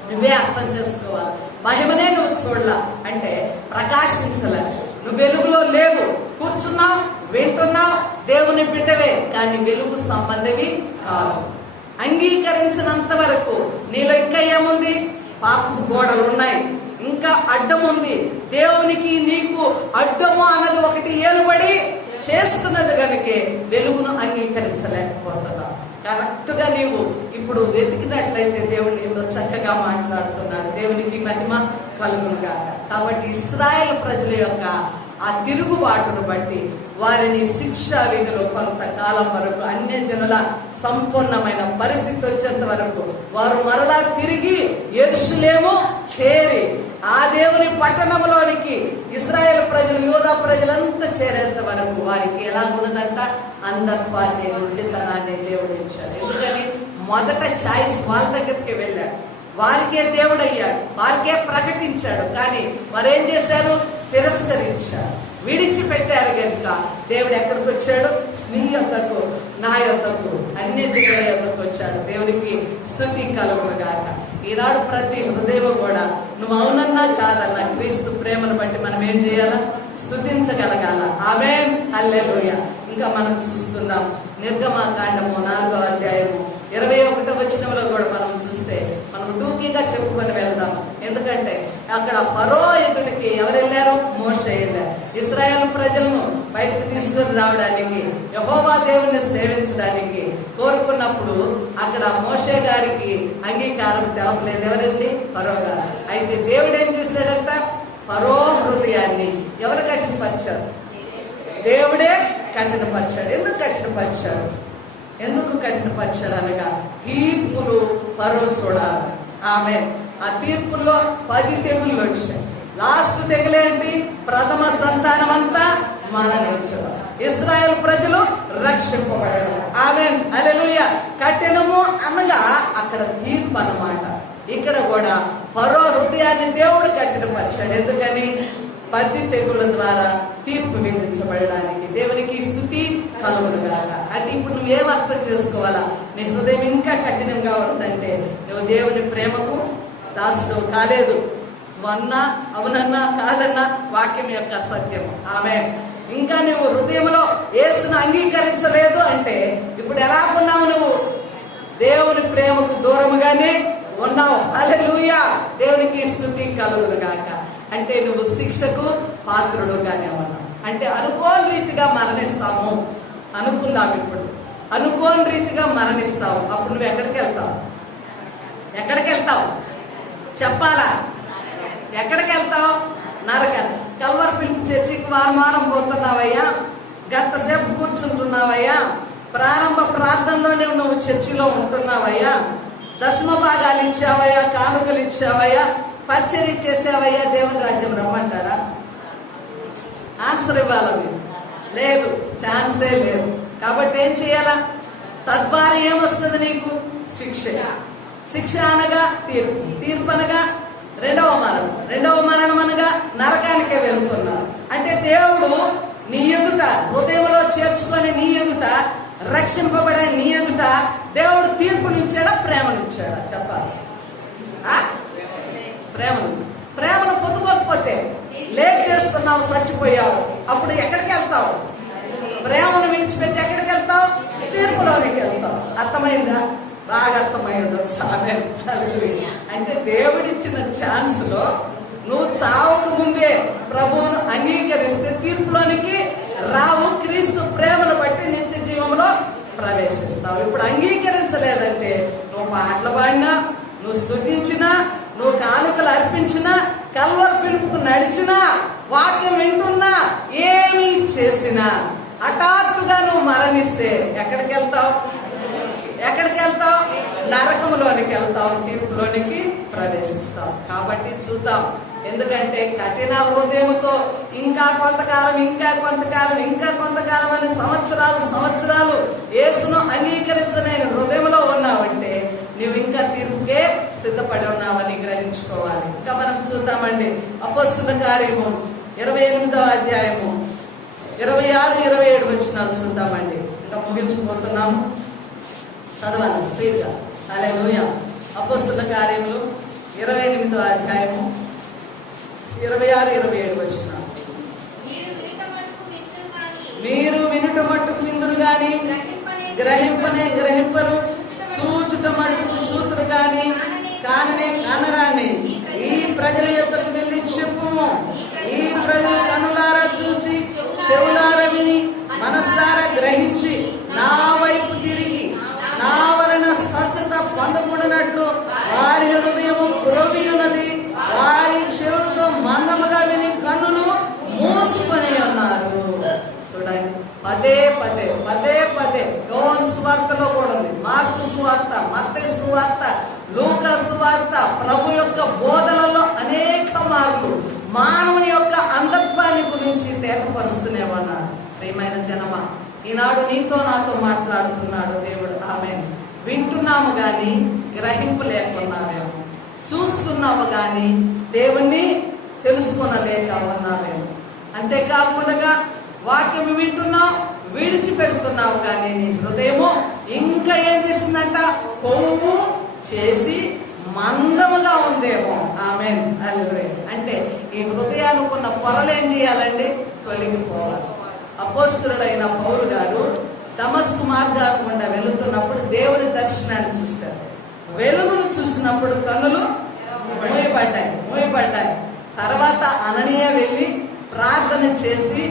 నువ్వే అర్థం చేసుకోవాలి. మహిమనే నువ్వు చూడలా అంటే ప్రకాశించలే, నువ్వు వెలుగులో లేవు. కూర్చున్నావు, వింటున్నావు, దేవుని బిడ్డవే, కానీ వెలుగు సంబంధవి కాదు. అంగీకరించినంత వరకు నీలో ఇంకా ఏముంది? పాపపు గోడలు ఉన్నాయి, ఇంకా అడ్డం ఉంది. దేవునికి నీకు అడ్డము అన్నది ఒకటి ఏలుబడి చేస్తున్నది కనుకే వెలుగును అంగీకరించలేకపోతున్నా. కరెక్ట్ గా నీవు ఇప్పుడు వెతికినట్లయితే దేవుడు నీతో చక్కగా మాట్లాడుతున్నాడు. దేవునికి మహిమ కలుగునుగా. కాబట్టి ఇశ్రాయేలు ప్రజల యొక్క ఆ తిరుగుబాటును బట్టి వారిని శిక్షా విధిలో కొంతకాలం వరకు, అన్యజనుల సంపూర్ణమైన పరిస్థితి వచ్చేంత వరకు వారు మరలా తిరిగి యెరూషలేము చేరి ఆ దేవుని పట్టణంలోనికి ఇశ్రాయేలు ప్రజలు, యూదా ప్రజలంతా చేరేంత వరకు వారికి ఎలా ఉన్నదంట? అంధత్వాన్ని, నుండితనాన్ని దేవుడు ఇచ్చాడు. ఎందుకని? మొదట ఛాయిస్ వాళ్ళ దగ్గరికి వెళ్ళాడు, వారికే దేవుడు అయ్యాడు, వారికే ప్రకటించాడు. కానీ వారేం చేశారు? తిరస్కరించారు, విడిచిపెట్టారు. కనుక దేవుడు ఎక్కడికి వచ్చాడు? నీ యొద్దకు, నా యొద్దకు, అన్ని దేవుల యొద్దకు వచ్చాడు. దేవునికి స్తుతి కలుగునుగాక. ఈనాడు ప్రతి హృదయం కూడా నువ్వు అవునన్నా కాదన్నా క్రీస్తు ప్రేమను బట్టి మనం ఏం చేయాలా? స్తుతించగలగాల. ఆమేన్, హల్లెలూయా. ఇంకా మనం చూస్తున్నాం నిర్గమకాండము 4వ అధ్యాయము 21వ వచనంలో కూడా మనం చూస్తే మనం టూకీగా చెప్పుకొని వెళ్దాం. ఎందుకంటే అక్కడ ఫరో ఎదుటికి ఎవరు వెళ్ళారు? మోషే వెళ్ళారు. ఇశ్రాయేలు ప్రజలను బయటకు తీసుకొని రావడానికి, యెహోవా దేవుని సేవించడానికి కోరుకున్నప్పుడు అక్కడ మోషే గారికి అంగీకారం తెలపలేదు. ఎవరండి? ఫరో గారు. అయితే దేవుడు ఏం చేశాడంట? ఫరో హృదయాన్ని ఎవరు కఠినపరిచారు? దేవుడే కఠినపరిచాడు. ఎందుకు కఠినపరిచాడు? ఎందుకు కఠినపరిచాడు అనగా తీర్పులు ఫరో చూడాలి. ఆమె ఆ తీర్పుల్లో 10 తెగుళ్ళు వచ్చాయి. లాస్ట్ తెగులేంటి? ప్రథమ సంతానం అంతా మరణించడం, ఇశ్రాయేలు ప్రజలు రక్షింపబడడం. ఆమేన్, హల్లెలూయా. కఠినము అనగా అక్కడ తీర్పు అన్నమాట. ఇక్కడ కూడా ఫరో హృదయాన్ని దేవుడు కఠినపరిచాడు. ఎందుకని? 10 తెగుల ద్వారా తీర్పు విధించబడడానికి. దేవునికి స్తుతి కలుగునుగాక. అంటే ఇప్పుడు నువ్వేం అర్థం చేసుకోవాలా? నీ హృదయం ఇంకా కఠినంగా ఉందంటే నువ్వు దేవుని ప్రేమకు దాసుడు కాలేదు. అన్నా అవునన్నా కాదన్నా వాక్యం యొక్క సత్యం. ఆమె ఇంకా నువ్వు హృదయంలో యేసును అంగీకరించలేదు అంటే ఇప్పుడు ఎలా ఉన్నావు? నువ్వు దేవుని ప్రేమకు దూరముగానే ఉన్నావు. హల్లెలూయా. దేవునికి స్తుతి కలుగునుగాక. అంటే నువ్వు శిక్షకు పాత్రుడుగానే ఉన్నావు. అంటే అనుకోని రీతిగా మరణిస్తాము అనుకుందాం. ఇప్పుడు అనుకోని రీతిగా మరణిస్తావు. అప్పుడు నువ్వు ఎక్కడికి వెళ్తావు? ఎక్కడికి వెళ్తావు? చెప్పాలా? ఎక్కడికి వెళ్తావు? నరకాన్ని. కల్వరి పిలుపు చర్చికి వారం పోతున్నావయ్యా, గంట సేపు కూర్చుంటున్నావయ్యా, ప్రారంభ ప్రార్థనలోనే నువ్వు చర్చిలో ఉంటున్నావయ్యా, దశమ భాగాలు ఇచ్చావయ్యా, కానుకలు ఇచ్చావయ్యా, పరిచర్య చేసావయ్యా, దేవుని రాజ్యం రమ్మంటాడా? ఆన్సర్ ఇవ్వాలి. లేదు, ఛాన్సే లేదు. కాబట్టి ఏం చేయాలా? తద్వారా ఏమొస్తుంది నీకు? శిక్ష. శిక్ష అనగా తీర్పు. తీర్పు అనగా రెండవ మరణం. రెండవ మరణం అనగా నరకానికే వెళ్తున్నారు. అంటే దేవుడు నీ ఎదుట హృదయంలో చేర్చుకొని నీ ఎదుట రక్షింపబడే నీ ఎదుట దేవుడు తీర్పునిచ్చాడా? ప్రేమనిచ్చాడా? చెప్పాలి. ప్రేమను పొందుకోకపోతే లేట్ చేస్తున్నావు, చచ్చిపోయావు. అప్పుడు ఎక్కడికి వెళ్తావు? ప్రేమను విడిచిపెట్టి ఎక్కడికి వెళ్తావు? తీర్పులోనికి వెళ్తావు. అర్థమైందా? బాగా అర్థమైందో. అంటే దేవుడిచ్చిన ఛాన్స్ లో నువ్వు చావకు ముందే ప్రభువును అంగీకరిస్తే తీర్పులోనికి రావు. క్రీస్తు ప్రేమను బట్టి నిత్య జీవంలో ప్రవేశిస్తావు. ఇప్పుడు అంగీకరించలేదంటే నువ్వు పాటలు పాడినా, నువ్వు స్తుతించినా, నువ్వు కానుకలు అర్పించినా, కల్వరి పిలుపుకు నడిచినా, వాక్యం వింటున్నా, ఏమీ చేసినా హఠాత్తుగా నువ్వు మరణిస్తే ఎక్కడికి వెళ్తావు? ఎక్కడికి వెళ్తావు? నరకములోనికి వెళ్తావు, తీర్పులోనికి ప్రవేశిస్తావు. కాబట్టి చూద్దాం. ఎందుకంటే కఠిన హృదయముతో ఇంకా కొంతకాలం అని సంవత్సరాలు యేసును అంగీకరించని హృదయంలో ఉన్నావంటే నువ్వు ఇంకా తీర్పుకే సిద్ధపడి ఉన్నావని గ్రహించుకోవాలి. ఇంకా మనం చూద్దామండి, అపోస్తలుల కార్యము 28వ అధ్యాయము 26-27 వచనాలు చూద్దామండి. ఇంకా ముగించుకుంటున్నాము, చదవాలి స్పీడ్గా. హల్లెలూయా. అపోస్తలుల కార్యములు 28వ అధ్యాయము 26-27 వచనాలు. మీరు వినుట మట్టుకు విందురు గాని గ్రహింపరు, చూచుట మట్టుకు చూతురు గాని కానరాని ఈ ప్రజల యొద్దకు వెళ్ళి చెప్పుము. ఈ ప్రజలు కనులారా చూచి చెవులారా విని మనస్సారా గ్రహించి నా వైపు తిరిగి నా వలన స్వస్థత పొందకూడనట్లు వారి హృదయము కురవి ఉన్నది, వారి చెవులతో మందముగా విని కన్నులు మూసుకొని ఉన్నారు. చూడండి, పదే పదే యోహాను సువార్తలో కూడా ఉంది, మార్కు సువార్త, మత్తయి సువార్త, లూకా సువార్త. ప్రభు యొక్క బోధనలో అనేక మార్లు మానవుని యొక్క అంధత్వాన్ని గురించి తేటపరుస్తూనే ఉన్నారు. ప్రియమైన జనమా, ఈనాడు నీతో నాతో మాట్లాడుతున్నాడు దేవుడు. ఆమేన్. వింటున్నాము గాని గ్రహింపు లేకున్నామేమో, చూస్తున్నాము గాని దేవుణ్ణి తెలుసుకొనలేక ఉన్నామేమో. అంతేకాకుండా వాక్యం వింటున్నావు, విడిచిపెడుతున్నావు కానీ నీ హృదయము ఇంకా ఏం చేసిందంట? కొవ్వు చేసి మందముగా ఉందేమో. ఆమేన్. హల్లెలూయా. అంటే ఈ హృదయానికి ఉన్న పొరలు ఏం చేయాలండి? తొలగిపోవాలి. అపోస్తలుడైన పౌలు గారు దమస్కు మార్గాన్ని గుండా వెళుతున్నప్పుడు దేవుని దర్శనాన్ని చూశారు. వెలుగును చూసినప్పుడు కన్నులు మూయబడ్డాయి. తర్వాత అననీయ వెళ్ళి ప్రార్థన చేసి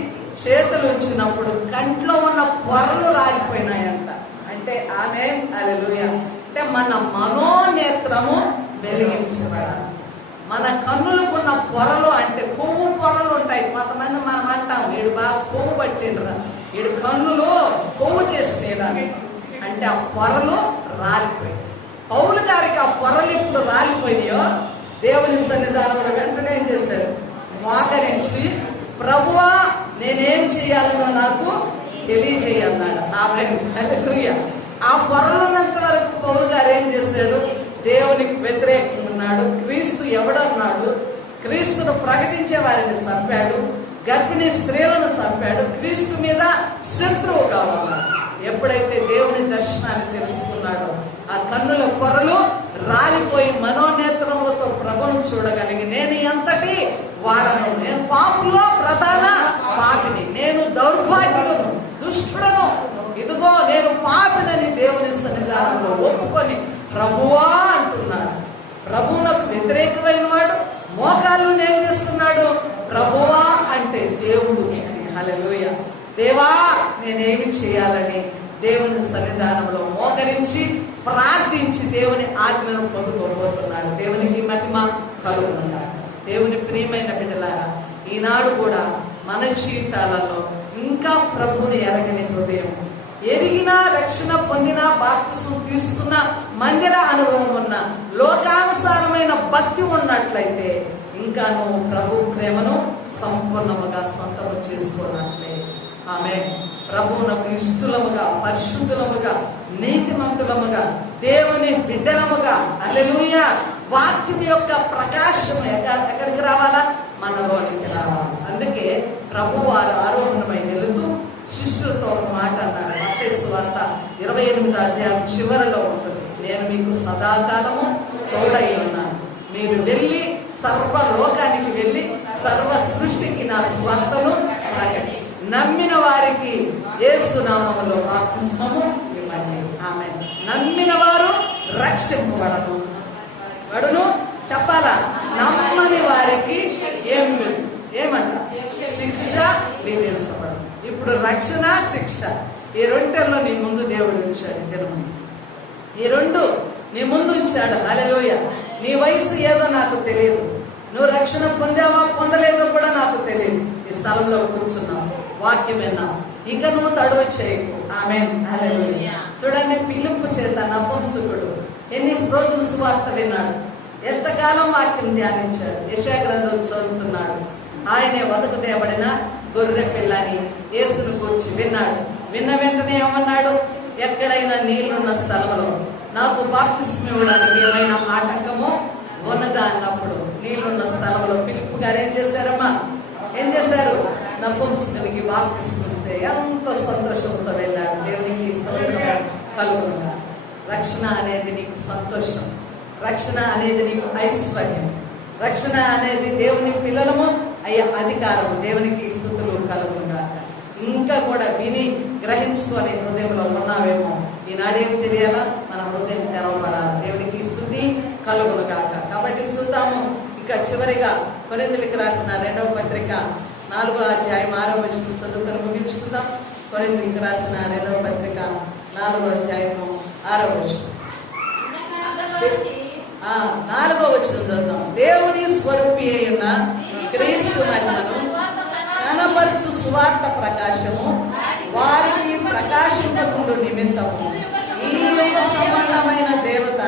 చేతులు ఉంచినప్పుడు కంట్లో ఉన్న పొరలు రాలిపోయినాయంట. అంటే ఆమేన్. హల్లెలూయా. అంటే మన మనోనేత్రము వెలిగించబడాలి. మన కన్నులకున్న పొరలు అంటే కొవ్వు పొరలు ఉంటాయి. కొంతమంది మనం అంటాం, వీడు బాగా కొవ్వు పట్టిండ్రా, వీడు కన్నులు కొవ్వు చేసినా అంటే ఆ పొరలు రాలిపోయి. పౌలు గారికి ఆ పొరలు ఇప్పుడు రాలిపోయినాయో దేవుని సన్నిధానంలో వెంటనే ఏం చేశాడు? మోకరించి, ప్రభువా నేనేం చేయాలనో నాకు తెలియజేయన్నాడు. హల్లెలూయా. ఆ పొరలున్నంత వరకు పౌలు గారు ఏం చేశాడు? దేవునికి వ్యతిరేకంగా ఉన్నాడు. క్రీస్తు ఎవడన్నాడు? క్రీస్తును ప్రకటించే వారిని చంపాడు, గర్భిణీ స్త్రీలను చంపాడు, క్రీస్తు మీద శత్రువుగా ఉన్నాడు. ఎప్పుడైతే దేవుని దర్శనాన్ని తెలుసుకున్నాడో ఆ కన్నుల పొరలు రాలిపోయి మనోనేత్రములతో ప్రభును చూడగలిగి, నేను ఎంతటి వాడను, నేను పాపుల్లో ప్రధాన పాపిని, నేను దౌర్భాగ్యులను, దుష్టుడను, ఇదిగో నేను పాపినని దేవుని సన్నిధానంలో ఒప్పుకొని ప్రభువా అంటున్నాడు. ప్రభువునకు వ్యతిరేకమైన వాడు మోకాళ్ళు ఏం చేస్తున్నాడు? ప్రభువా అంటే దేవుడు. హల్లెలూయా. దేవా నేనేమి చేయాలని దేవుని సన్నిధానంలో మోకరించి ప్రార్థించి దేవుని ఆజ్ఞను పొందుకోబోతున్నాడు. దేవునికి మహిమ కలుగుతున్నాడు. దేవుని ప్రియమైన బిడ్డలారా, ఈనాడు కూడా మన జీవితాలలో ఇంకా ప్రభువుని ఎరగని హృదయం, ఎరిగిన రక్షణ పొందిన బాప్తిసం తీసుకున్న మందిర అనుభవం ఉన్న లోకానుసారమైన భక్తి ఉన్నట్లయితే ఇంకా నువ్వు ప్రభు ప్రేమను సంపూర్ణముగా సొంతము చేసుకున్నట్లే. ఆమె ప్రభువునకు ఇష్టలముగా, పరిశుద్ధులముగా, నీతిమంతులముగా, దేవుని బిడ్డలముగా, హల్లెలూయా, వాక్యం యొక్క ప్రకాశం ఎక్కడికి రావాలా? మనలోనికి రావాలి. అందుకే ప్రభు వారు ఆరోహణమై వెళుతూ శిష్యులతో ఒక మాట అన్నాడు. మత్తయి సువార్త 28వ అధ్యాయం చివరిలో ఉంటుంది, నేను మీకు సదాకాలము తోడై ఉన్నాను, మీరు వెళ్ళి సర్వలోకానికి వెళ్ళి సర్వ సృష్టికి నా స్వార్థను ప్రకటించండి, నమ్మిన వారికి యేసు నామములో బాప్తిస్మము ఇవ్వండి. ఆమేన్. నమ్మిన వారు రక్షింపబడను చెప్పాలా? నమ్మని వారికి ఏమంట? శిక్ష విధించబడను. ఇప్పుడు రక్షణ, శిక్ష, ఈ రెండులో నీ ముందు దేవుడు ఉంచాడు. జనము ఈ రెండు నీ ముందు ఉంచాడు. హల్లెలూయా. నీ వయసు ఏదో నాకు తెలియదు, నువ్వు రక్షణ పొందావా పొందలేదో కూడా నాకు తెలియదు. ఈ స్థలంలో కూర్చున్నావు, వాక్యం విన్నావు, ఇక నువ్వు తడువు చేయకు. ఆమేన్. హల్లెలూయా. చూడండి, పిలుపు చేత నపుంసకుడు ఎన్ని రోజులు సువార్త విన్నాడు, ఎంతకాలం వాక్యం ధ్యానించాడు, యెషయా గ్రంథం చదువుతున్నాడు. ఆయనే వదకు తేబడిన గొర్రె పిల్లని యేసును కూర్చి విన్నాడు. విన్న వెంటనే ఏమన్నాడు? ఎక్కడైనా నీళ్లున్న స్థలంలో నాకు బాప్తిస్మం ఇవ్వడానికి ఏమైనా ఆటంకమో ఉన్నదా అన్నప్పుడు నీళ్లున్న స్థలంలో ఫిలిప్పు గారు ఏం చేశారమ్మా? ఏం చేశారు? నపుంసకునికి బాప్తిస్మం ఇస్తే ఎంతో సంతోషంతో వెళ్ళాడు. దేవునికి స్తోత్రం కలుగును. రక్షణ అనేది నీకు సంతోషం, రక్షణ అనేది నీకు ఐశ్వర్యం, రక్షణ అనేది దేవుని పిల్లలము అయ్యే అధికారము. దేవునికి స్తుతులు కలుగుగా. ఇంకా కూడా విని గ్రహించుకొని హృదయంలో ఉన్నావేమో, ఈనాడేం తెలియాలా? మన హృదయం తెరవబడాలి. దేవునికి స్తుతి కలుగును కాక. కాబట్టి చూద్దాము. ఇక చివరిగా కొరింథీయులకు రాసిన 2వ పత్రిక 4వ అధ్యాయం 6వ వచనం చదువుకొని ముగించుకుందాం. కొరింథీయులకు రాసిన 2వ పత్రిక 4వ అధ్యాయము 6వ వచనం. 4వ వచనం చదువుతాం. దేవుని స్వరూపి అయిన క్రీస్తు మహిమను కనపరచు సువార్త ప్రకాశము వారికి ప్రకాశింపకుండు నిమిత్తము ఈ యుగ సంబంధమైన దేవత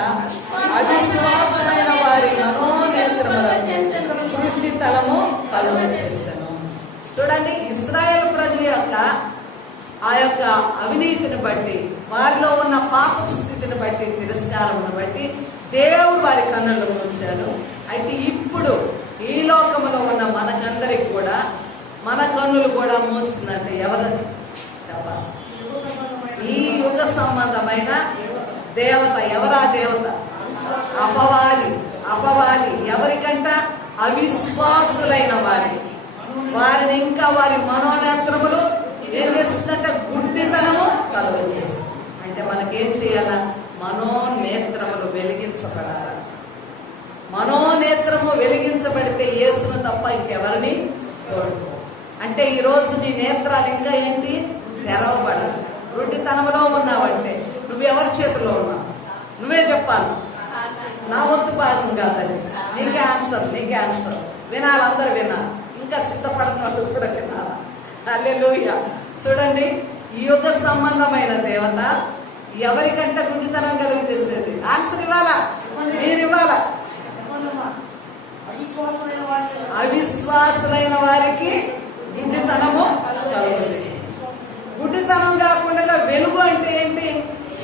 అవిశ్వాసులైన వారి మనోనేత్రములకు గుడ్డి తలము కలుగజేసెను. చూడండి, ఇశ్రాయేలు ప్రజల యొక్క ఆ యొక్క అవినీతిని బట్టి, వారిలో ఉన్న పాపపు స్థితిని బట్టి, తిరస్కారమును బట్టి దేవుడు వారి కన్నులు మూశాడు. అయితే ఇప్పుడు ఈ లోకములో ఉన్న మనకందరికి కూడా మన కన్నులు కూడా మూస్తుందంటే ఎవరని చెప్పాలి? ఈ యుగ సంబంధమైన దేవత. ఎవరా దేవత? అపవాది. అపవాది ఎవరికంట? అవిశ్వాసులైన వారిని ఇంకా వారి మనోనేత్రములు ఏం చేస్తుందంటే గుడ్డితనము కలుగజేసి. అంటే మనకేం చేయాలా? మనోనేత్రములు వెలిగించబడాలి. మనోనేత్రము వెలిగించబడితే యేసును తప్ప ఇంకెవరిని కోరుకో. అంటే ఈ రోజు నీ నేత్రాలు ఇంకా ఏంటి? తెరవబడాలి. గుడ్డితనంలో ఉన్నావంటే నువ్వెవరి చేతిలో ఉన్నావు? నువ్వే చెప్పాలి. నా వంతు భాగం కాదని. నీకే ఆన్సర్. వినాలి, అందరు వినాలి. ఇంకా సిద్ధపడుతున్నట్టు కూడా వినాలి. హల్లెలూయా. చూడండి, ఈ యుగ సంబంధమైన దేవత ఎవరికంటే గుడ్డితనం కలుగు చేసేది? ఆన్సర్ ఇవ్వాలా? మీరు ఇవ్వాలా? అవిశ్వాసులైన వారికి గుడ్డితనము కలుగుతుంది. గుడ్డితనం కాకుండా వెలుగు అంటే ఏంటి?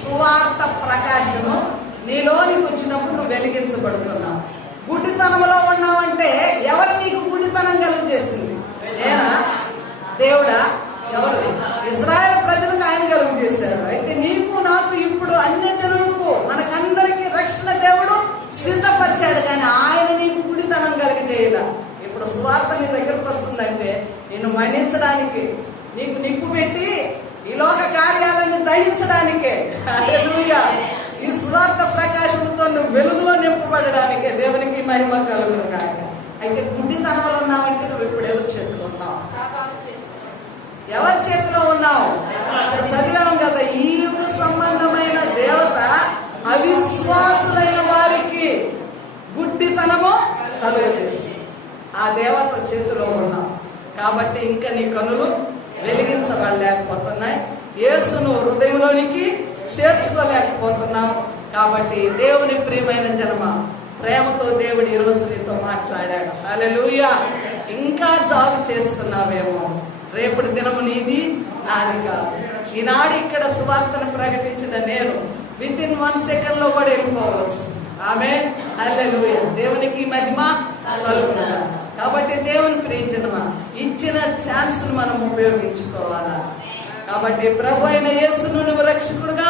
సువార్త ప్రకాశము నీలోనికి వచ్చినప్పుడు నువ్వు వెలిగించబడుతున్నావు. గుడ్డితనంలో ఉన్నావంటే ఎవరు నీకు గుడ్డితనం కలుగు చేసింది? నేనా? దేవుడా? ఎవరు? ఇశ్రాయేలు ప్రజలకు ఆయన కలుగు చేశాడు. అయితే నీకు నాకు ఇప్పుడు అన్య జనులకు మనకందరికి రక్షణ దేవుడు సిద్ధపరిచాడు. కానీ ఆయన నీకు గుడితనం కలిగి చేయాల. ఇప్పుడు సువార్త నీ దగ్గరకు వస్తుందంటే నిన్ను మన్నించడానికి, నీకు నిప్పు పెట్టి ఈ లోక కార్యాలను దహించడానికే. హల్లెలూయా. ఈ సువార్త ప్రకాశంతో నువ్వు వెలుగులో నింపబడడానికే. దేవునికి మహిమ కలుగును కాక. అయితే గుడ్డితనంలో ఉన్నావంటే నువ్వు ఇప్పుడు ఎవరి చేతిలో ఉన్నావు? ఎవరి చేతిలో ఉన్నావు? చదివాం కదా, ఈ యుగ సంబంధమైన దేవత అవిశ్వాసులైన వారికి గుడ్డితనము కలుగజేస్తుంది. ఆ దేవత చేతిలో ఉన్నాం కాబట్టి ఇంకా నీ కనులు వెలిగించబడలేకపోతున్నాయి. యేసును హృదయంలోనికి చేర్చుకోలేకపోతున్నావు. కాబట్టి దేవుని ప్రియమైన జన్మ ప్రేమతో దేవుడు ఈ రోజు నీతో మాట్లాడాడు. హల్లెలూయా. ఇంకా జాబు చేస్తున్నావేమో, రేపటి దినము నీది నాది కాదు. ఈనాడు ఇక్కడ సువార్తను ప్రకటించిన నేను వితిన్ 1 సెకండ్ లో కూడా వెళ్ళిపోవచ్చు. ఆమేన్. హల్లెలూయా. దేవునికి మహిమ కలుగును. కాబట్టి దేవుని ప్రియజనమా, ఇచ్చిన ఛాన్స్ ను మనం ఉపయోగించుకోవాలా. కాబట్టి ప్రభు అయిన యేసును నువ్వు రక్షకుడుగా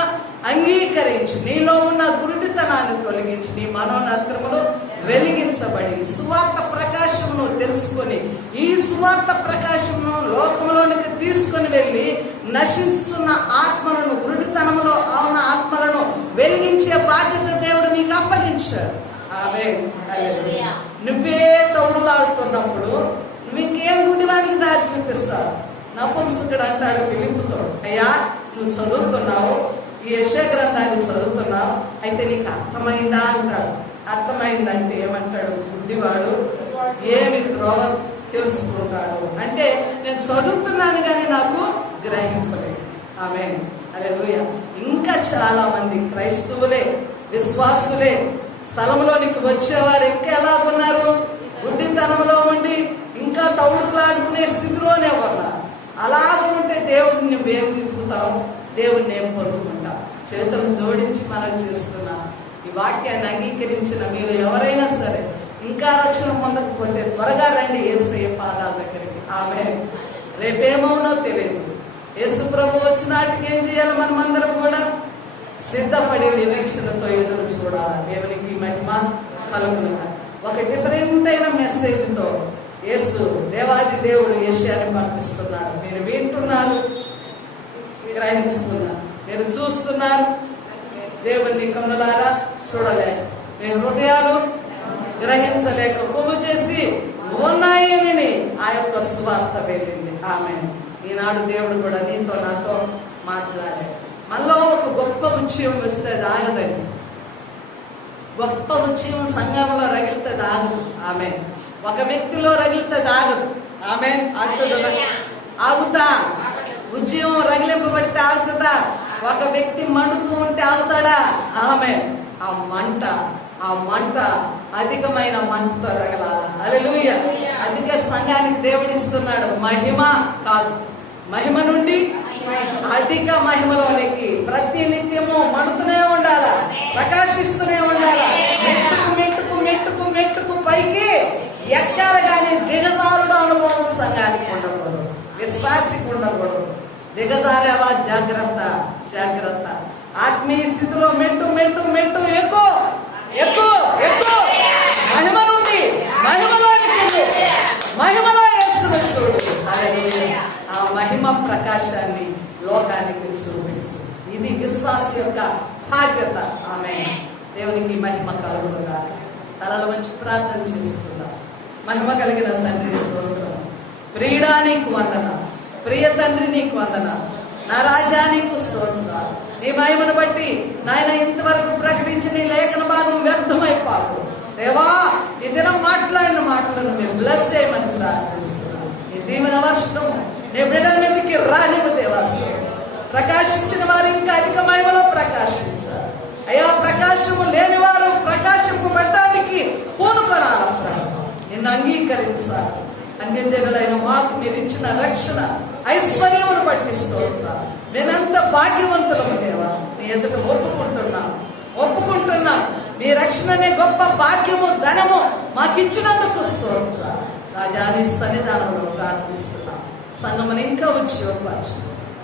అంగీకరించి నీలో ఉన్న గురుడితనాన్ని తొలగించి నీ మనోనేత్రములు వెలిగించబడి సువార్త ప్రకాశమును తెలుసుకొని ఈ సువార్త ప్రకాశమును లోకంలోనికి తీసుకొని వెళ్ళి నశించుతున్న ఆత్మలను, గురుడితనములో ఉన్న ఆత్మలను వెలిగించే బాధ్యత దేవుడు నీకు అప్పగించాడు. ఆమేన్. హల్లెలూయా. నువ్వే తౌడులాడుతున్నప్పుడు నువ్వు ఇంకేం గుడివానికి దారి చూపిస్తావు? నపుంసకుడు అంటాడు ఫిలిప్పుతో, అయ్యా నువ్వు చదువుతున్నావు, ఈ యెషయా గ్రంథాన్ని చదువుతున్నావు, అయితే నీకు అర్థమైందా అంటాడు. అర్థమైందంటే ఏమంటాడు? బుద్ధివాడు ఏమి త్రోవ తెలుసుకుంటాడు. అంటే నేను చదువుతున్నాను కానీ నాకు గ్రహింపలేదు. ఆమేన్, హల్లెలూయా. ఇంకా చాలా మంది క్రైస్తవులే, విశ్వాసులే స్థలంలోనికి వచ్చేవారు ఇంకా ఎలా ఉన్నారు? గుడ్డితనంలో ఉండి ఇంకా తౌడుకులాడుకునే స్థితిలోనే ఉన్నారు. అలాగ ఉంటే దేవుడిని నువ్వేం దిద్దుతావు? దేవుడిని ఏం పొందుకుంటావు? చేతులను జోడించి మనం చేస్తున్నాం. ఈ వాక్యాన్ని అంగీకరించిన మీరు ఎవరైనా సరే ఇంకా రక్షణ పొందకపోతే త్వరగా రండి యేసయ్య పాదాల దగ్గరికి. ఆమేన్. రేపేమవునో తెలియదు. యేసు ప్రభు వచ్చినాటికి ఏం చేయాలి? మనమందరం కూడా సిద్ధపడి నిరీక్షణతో ఎదురు చూడాలి. దేవునికి మహిమ కలుగునుగా. ఒక డిఫరెంట్ అయిన మెసేజ్ తో యేసు దేవాది దేవుడు యెషయాని పంపిస్తున్నాడు. మీరు వింటున్నారు, గ్రహించుతున్నారు, మీరు చూస్తున్నారు. దేవుని కన్నులారా చూడలేక, మీ హృదయాలు గ్రహించలేక కొమ్ము చేసి ఉన్నాయని ఆ యొక్క సువార్త వెళ్ళింది. ఆమేన్. ఈనాడు దేవుడు కూడా నీతో నాతో మాట్లాడాలి. మనలో ఒక గొప్ప విషయం వస్తే అది ఆగదండి. గొప్ప విషయం సంఘంలో రగిలితే ఆగదు. ఆమేన్. ఒక వ్యక్తిలో రగిలితే ఆగదు. ఆమేన్. ఆగుతా? ఉద్యమం రగిలింపబడితే ఆగుతుందా? ఒక వ్యక్తి మండుతూ ఉంటే ఆగుతాడా? ఆమేన్. ఆ మంట అధికమైన మంటతో రగలాలి. హల్లెలూయా. అందుకే సంఘానికి దేవుడిస్తున్నాడు మహిమ కాదు, మహిమ నుండి అధిక మహిమలోనికి ప్రతి నిత్యము మండుతూనే ఉండాలా, ప్రకాశిస్తూనే ఉండాలా. మెట్టుకు పైకి ఎక్కాలి కానీ దిగజారుడు అనుభవం సంఘానికి ఉండకూడదు, విశ్వాసికి ఉండకూడదు. దిగజారేవా జాగ్రత్త. ఆత్మీయ స్థితిలో మెట్టు ఎక్కువ మహిమ నుండి మహిమలో యేసును చూడు. ఆ మహిమ ప్రకాశాన్ని లోకానికి చూపించు. ఇది విశ్వాస యొక్క బాధ్యత. ఆమేన్. దేవునికి మహిమ కలుగునుగా. తలలు వచ్చి ప్రార్థన చేసుకుందాం. మహిమ కలిగిన తండ్రి స్తోత్రం. ప్రియుడా నీకు వందనం, ప్రియ తండ్రి నీకు వందనం, నా రాజా నీకు స్తోత్రం. నీ మహిమను బట్టి నాయన ఇంతవరకు ప్రకటించిన ఈ లేఖన భాగం వ్యర్థమైపోకు దేవా. ఈ దినం మాట్లాడిన మాటలను మేము బ్లెస్ చేయమని ప్రార్థిస్తున్నాం. ఈ దీవెన వర్షం నీ బిడ్డల మీదకి రానివ్వు దేవా. ప్రకాశించిన వారు ఇంకా అధిక మహిమలో ప్రకాశించారు అయ్యా. ప్రకాశము లేని వారు ప్రకాశింపబడటానికి పూనుకొనాలి. నిన్ను అంగీకరించాలి. అన్యజనులైన మాకు మీరు ఇచ్చిన రక్షణ ఐశ్వర్యమును బట్టి స్తోత్రం. నేనంత భాగ్యవంతులము దేవా. నీ ఎదుట ఒప్పుకుంటున్నాం. మీ రక్షణనే గొప్ప భాగ్యము, ధనము మాకు ఇచ్చినందుకు స్తోత్రం. రాజా నీ సన్నిధానంలో ప్రార్థిస్తున్నాం. సంఘమును ఇంకా ఉద్యోగపరచు.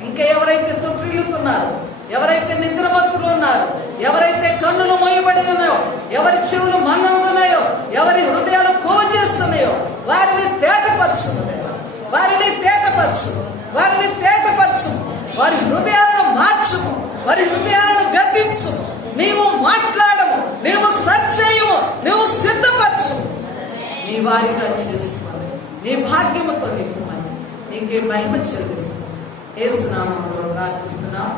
ఇంకా ఎవరైతే తొట్టిల్లుతున్నారో, ఎవరైతే నిద్రమత్తులు ఉన్నారో, ఎవరైతే కన్నులు మోయబడి ఉన్నాయో, ఎవరి చెవులు మందంగా ఉన్నాయో, ఎవరి హృదయాలు కోచేస్తున్నాయో వారిని తేటపరచు. వారి హృదయాలను మార్చుము, వారి హృదయాలను గద్దించు. నీవు మాట్లాడము, నీవు సత్యము, నీవు సిద్ధపరచు. నీ వారిగా చేసుకోవాలి. నీ భాగ్యముతో నింపమని నీకే మహిమ చెల్లిస్తున్నాం. యేసు నామములో ప్రార్థిస్తున్నాము.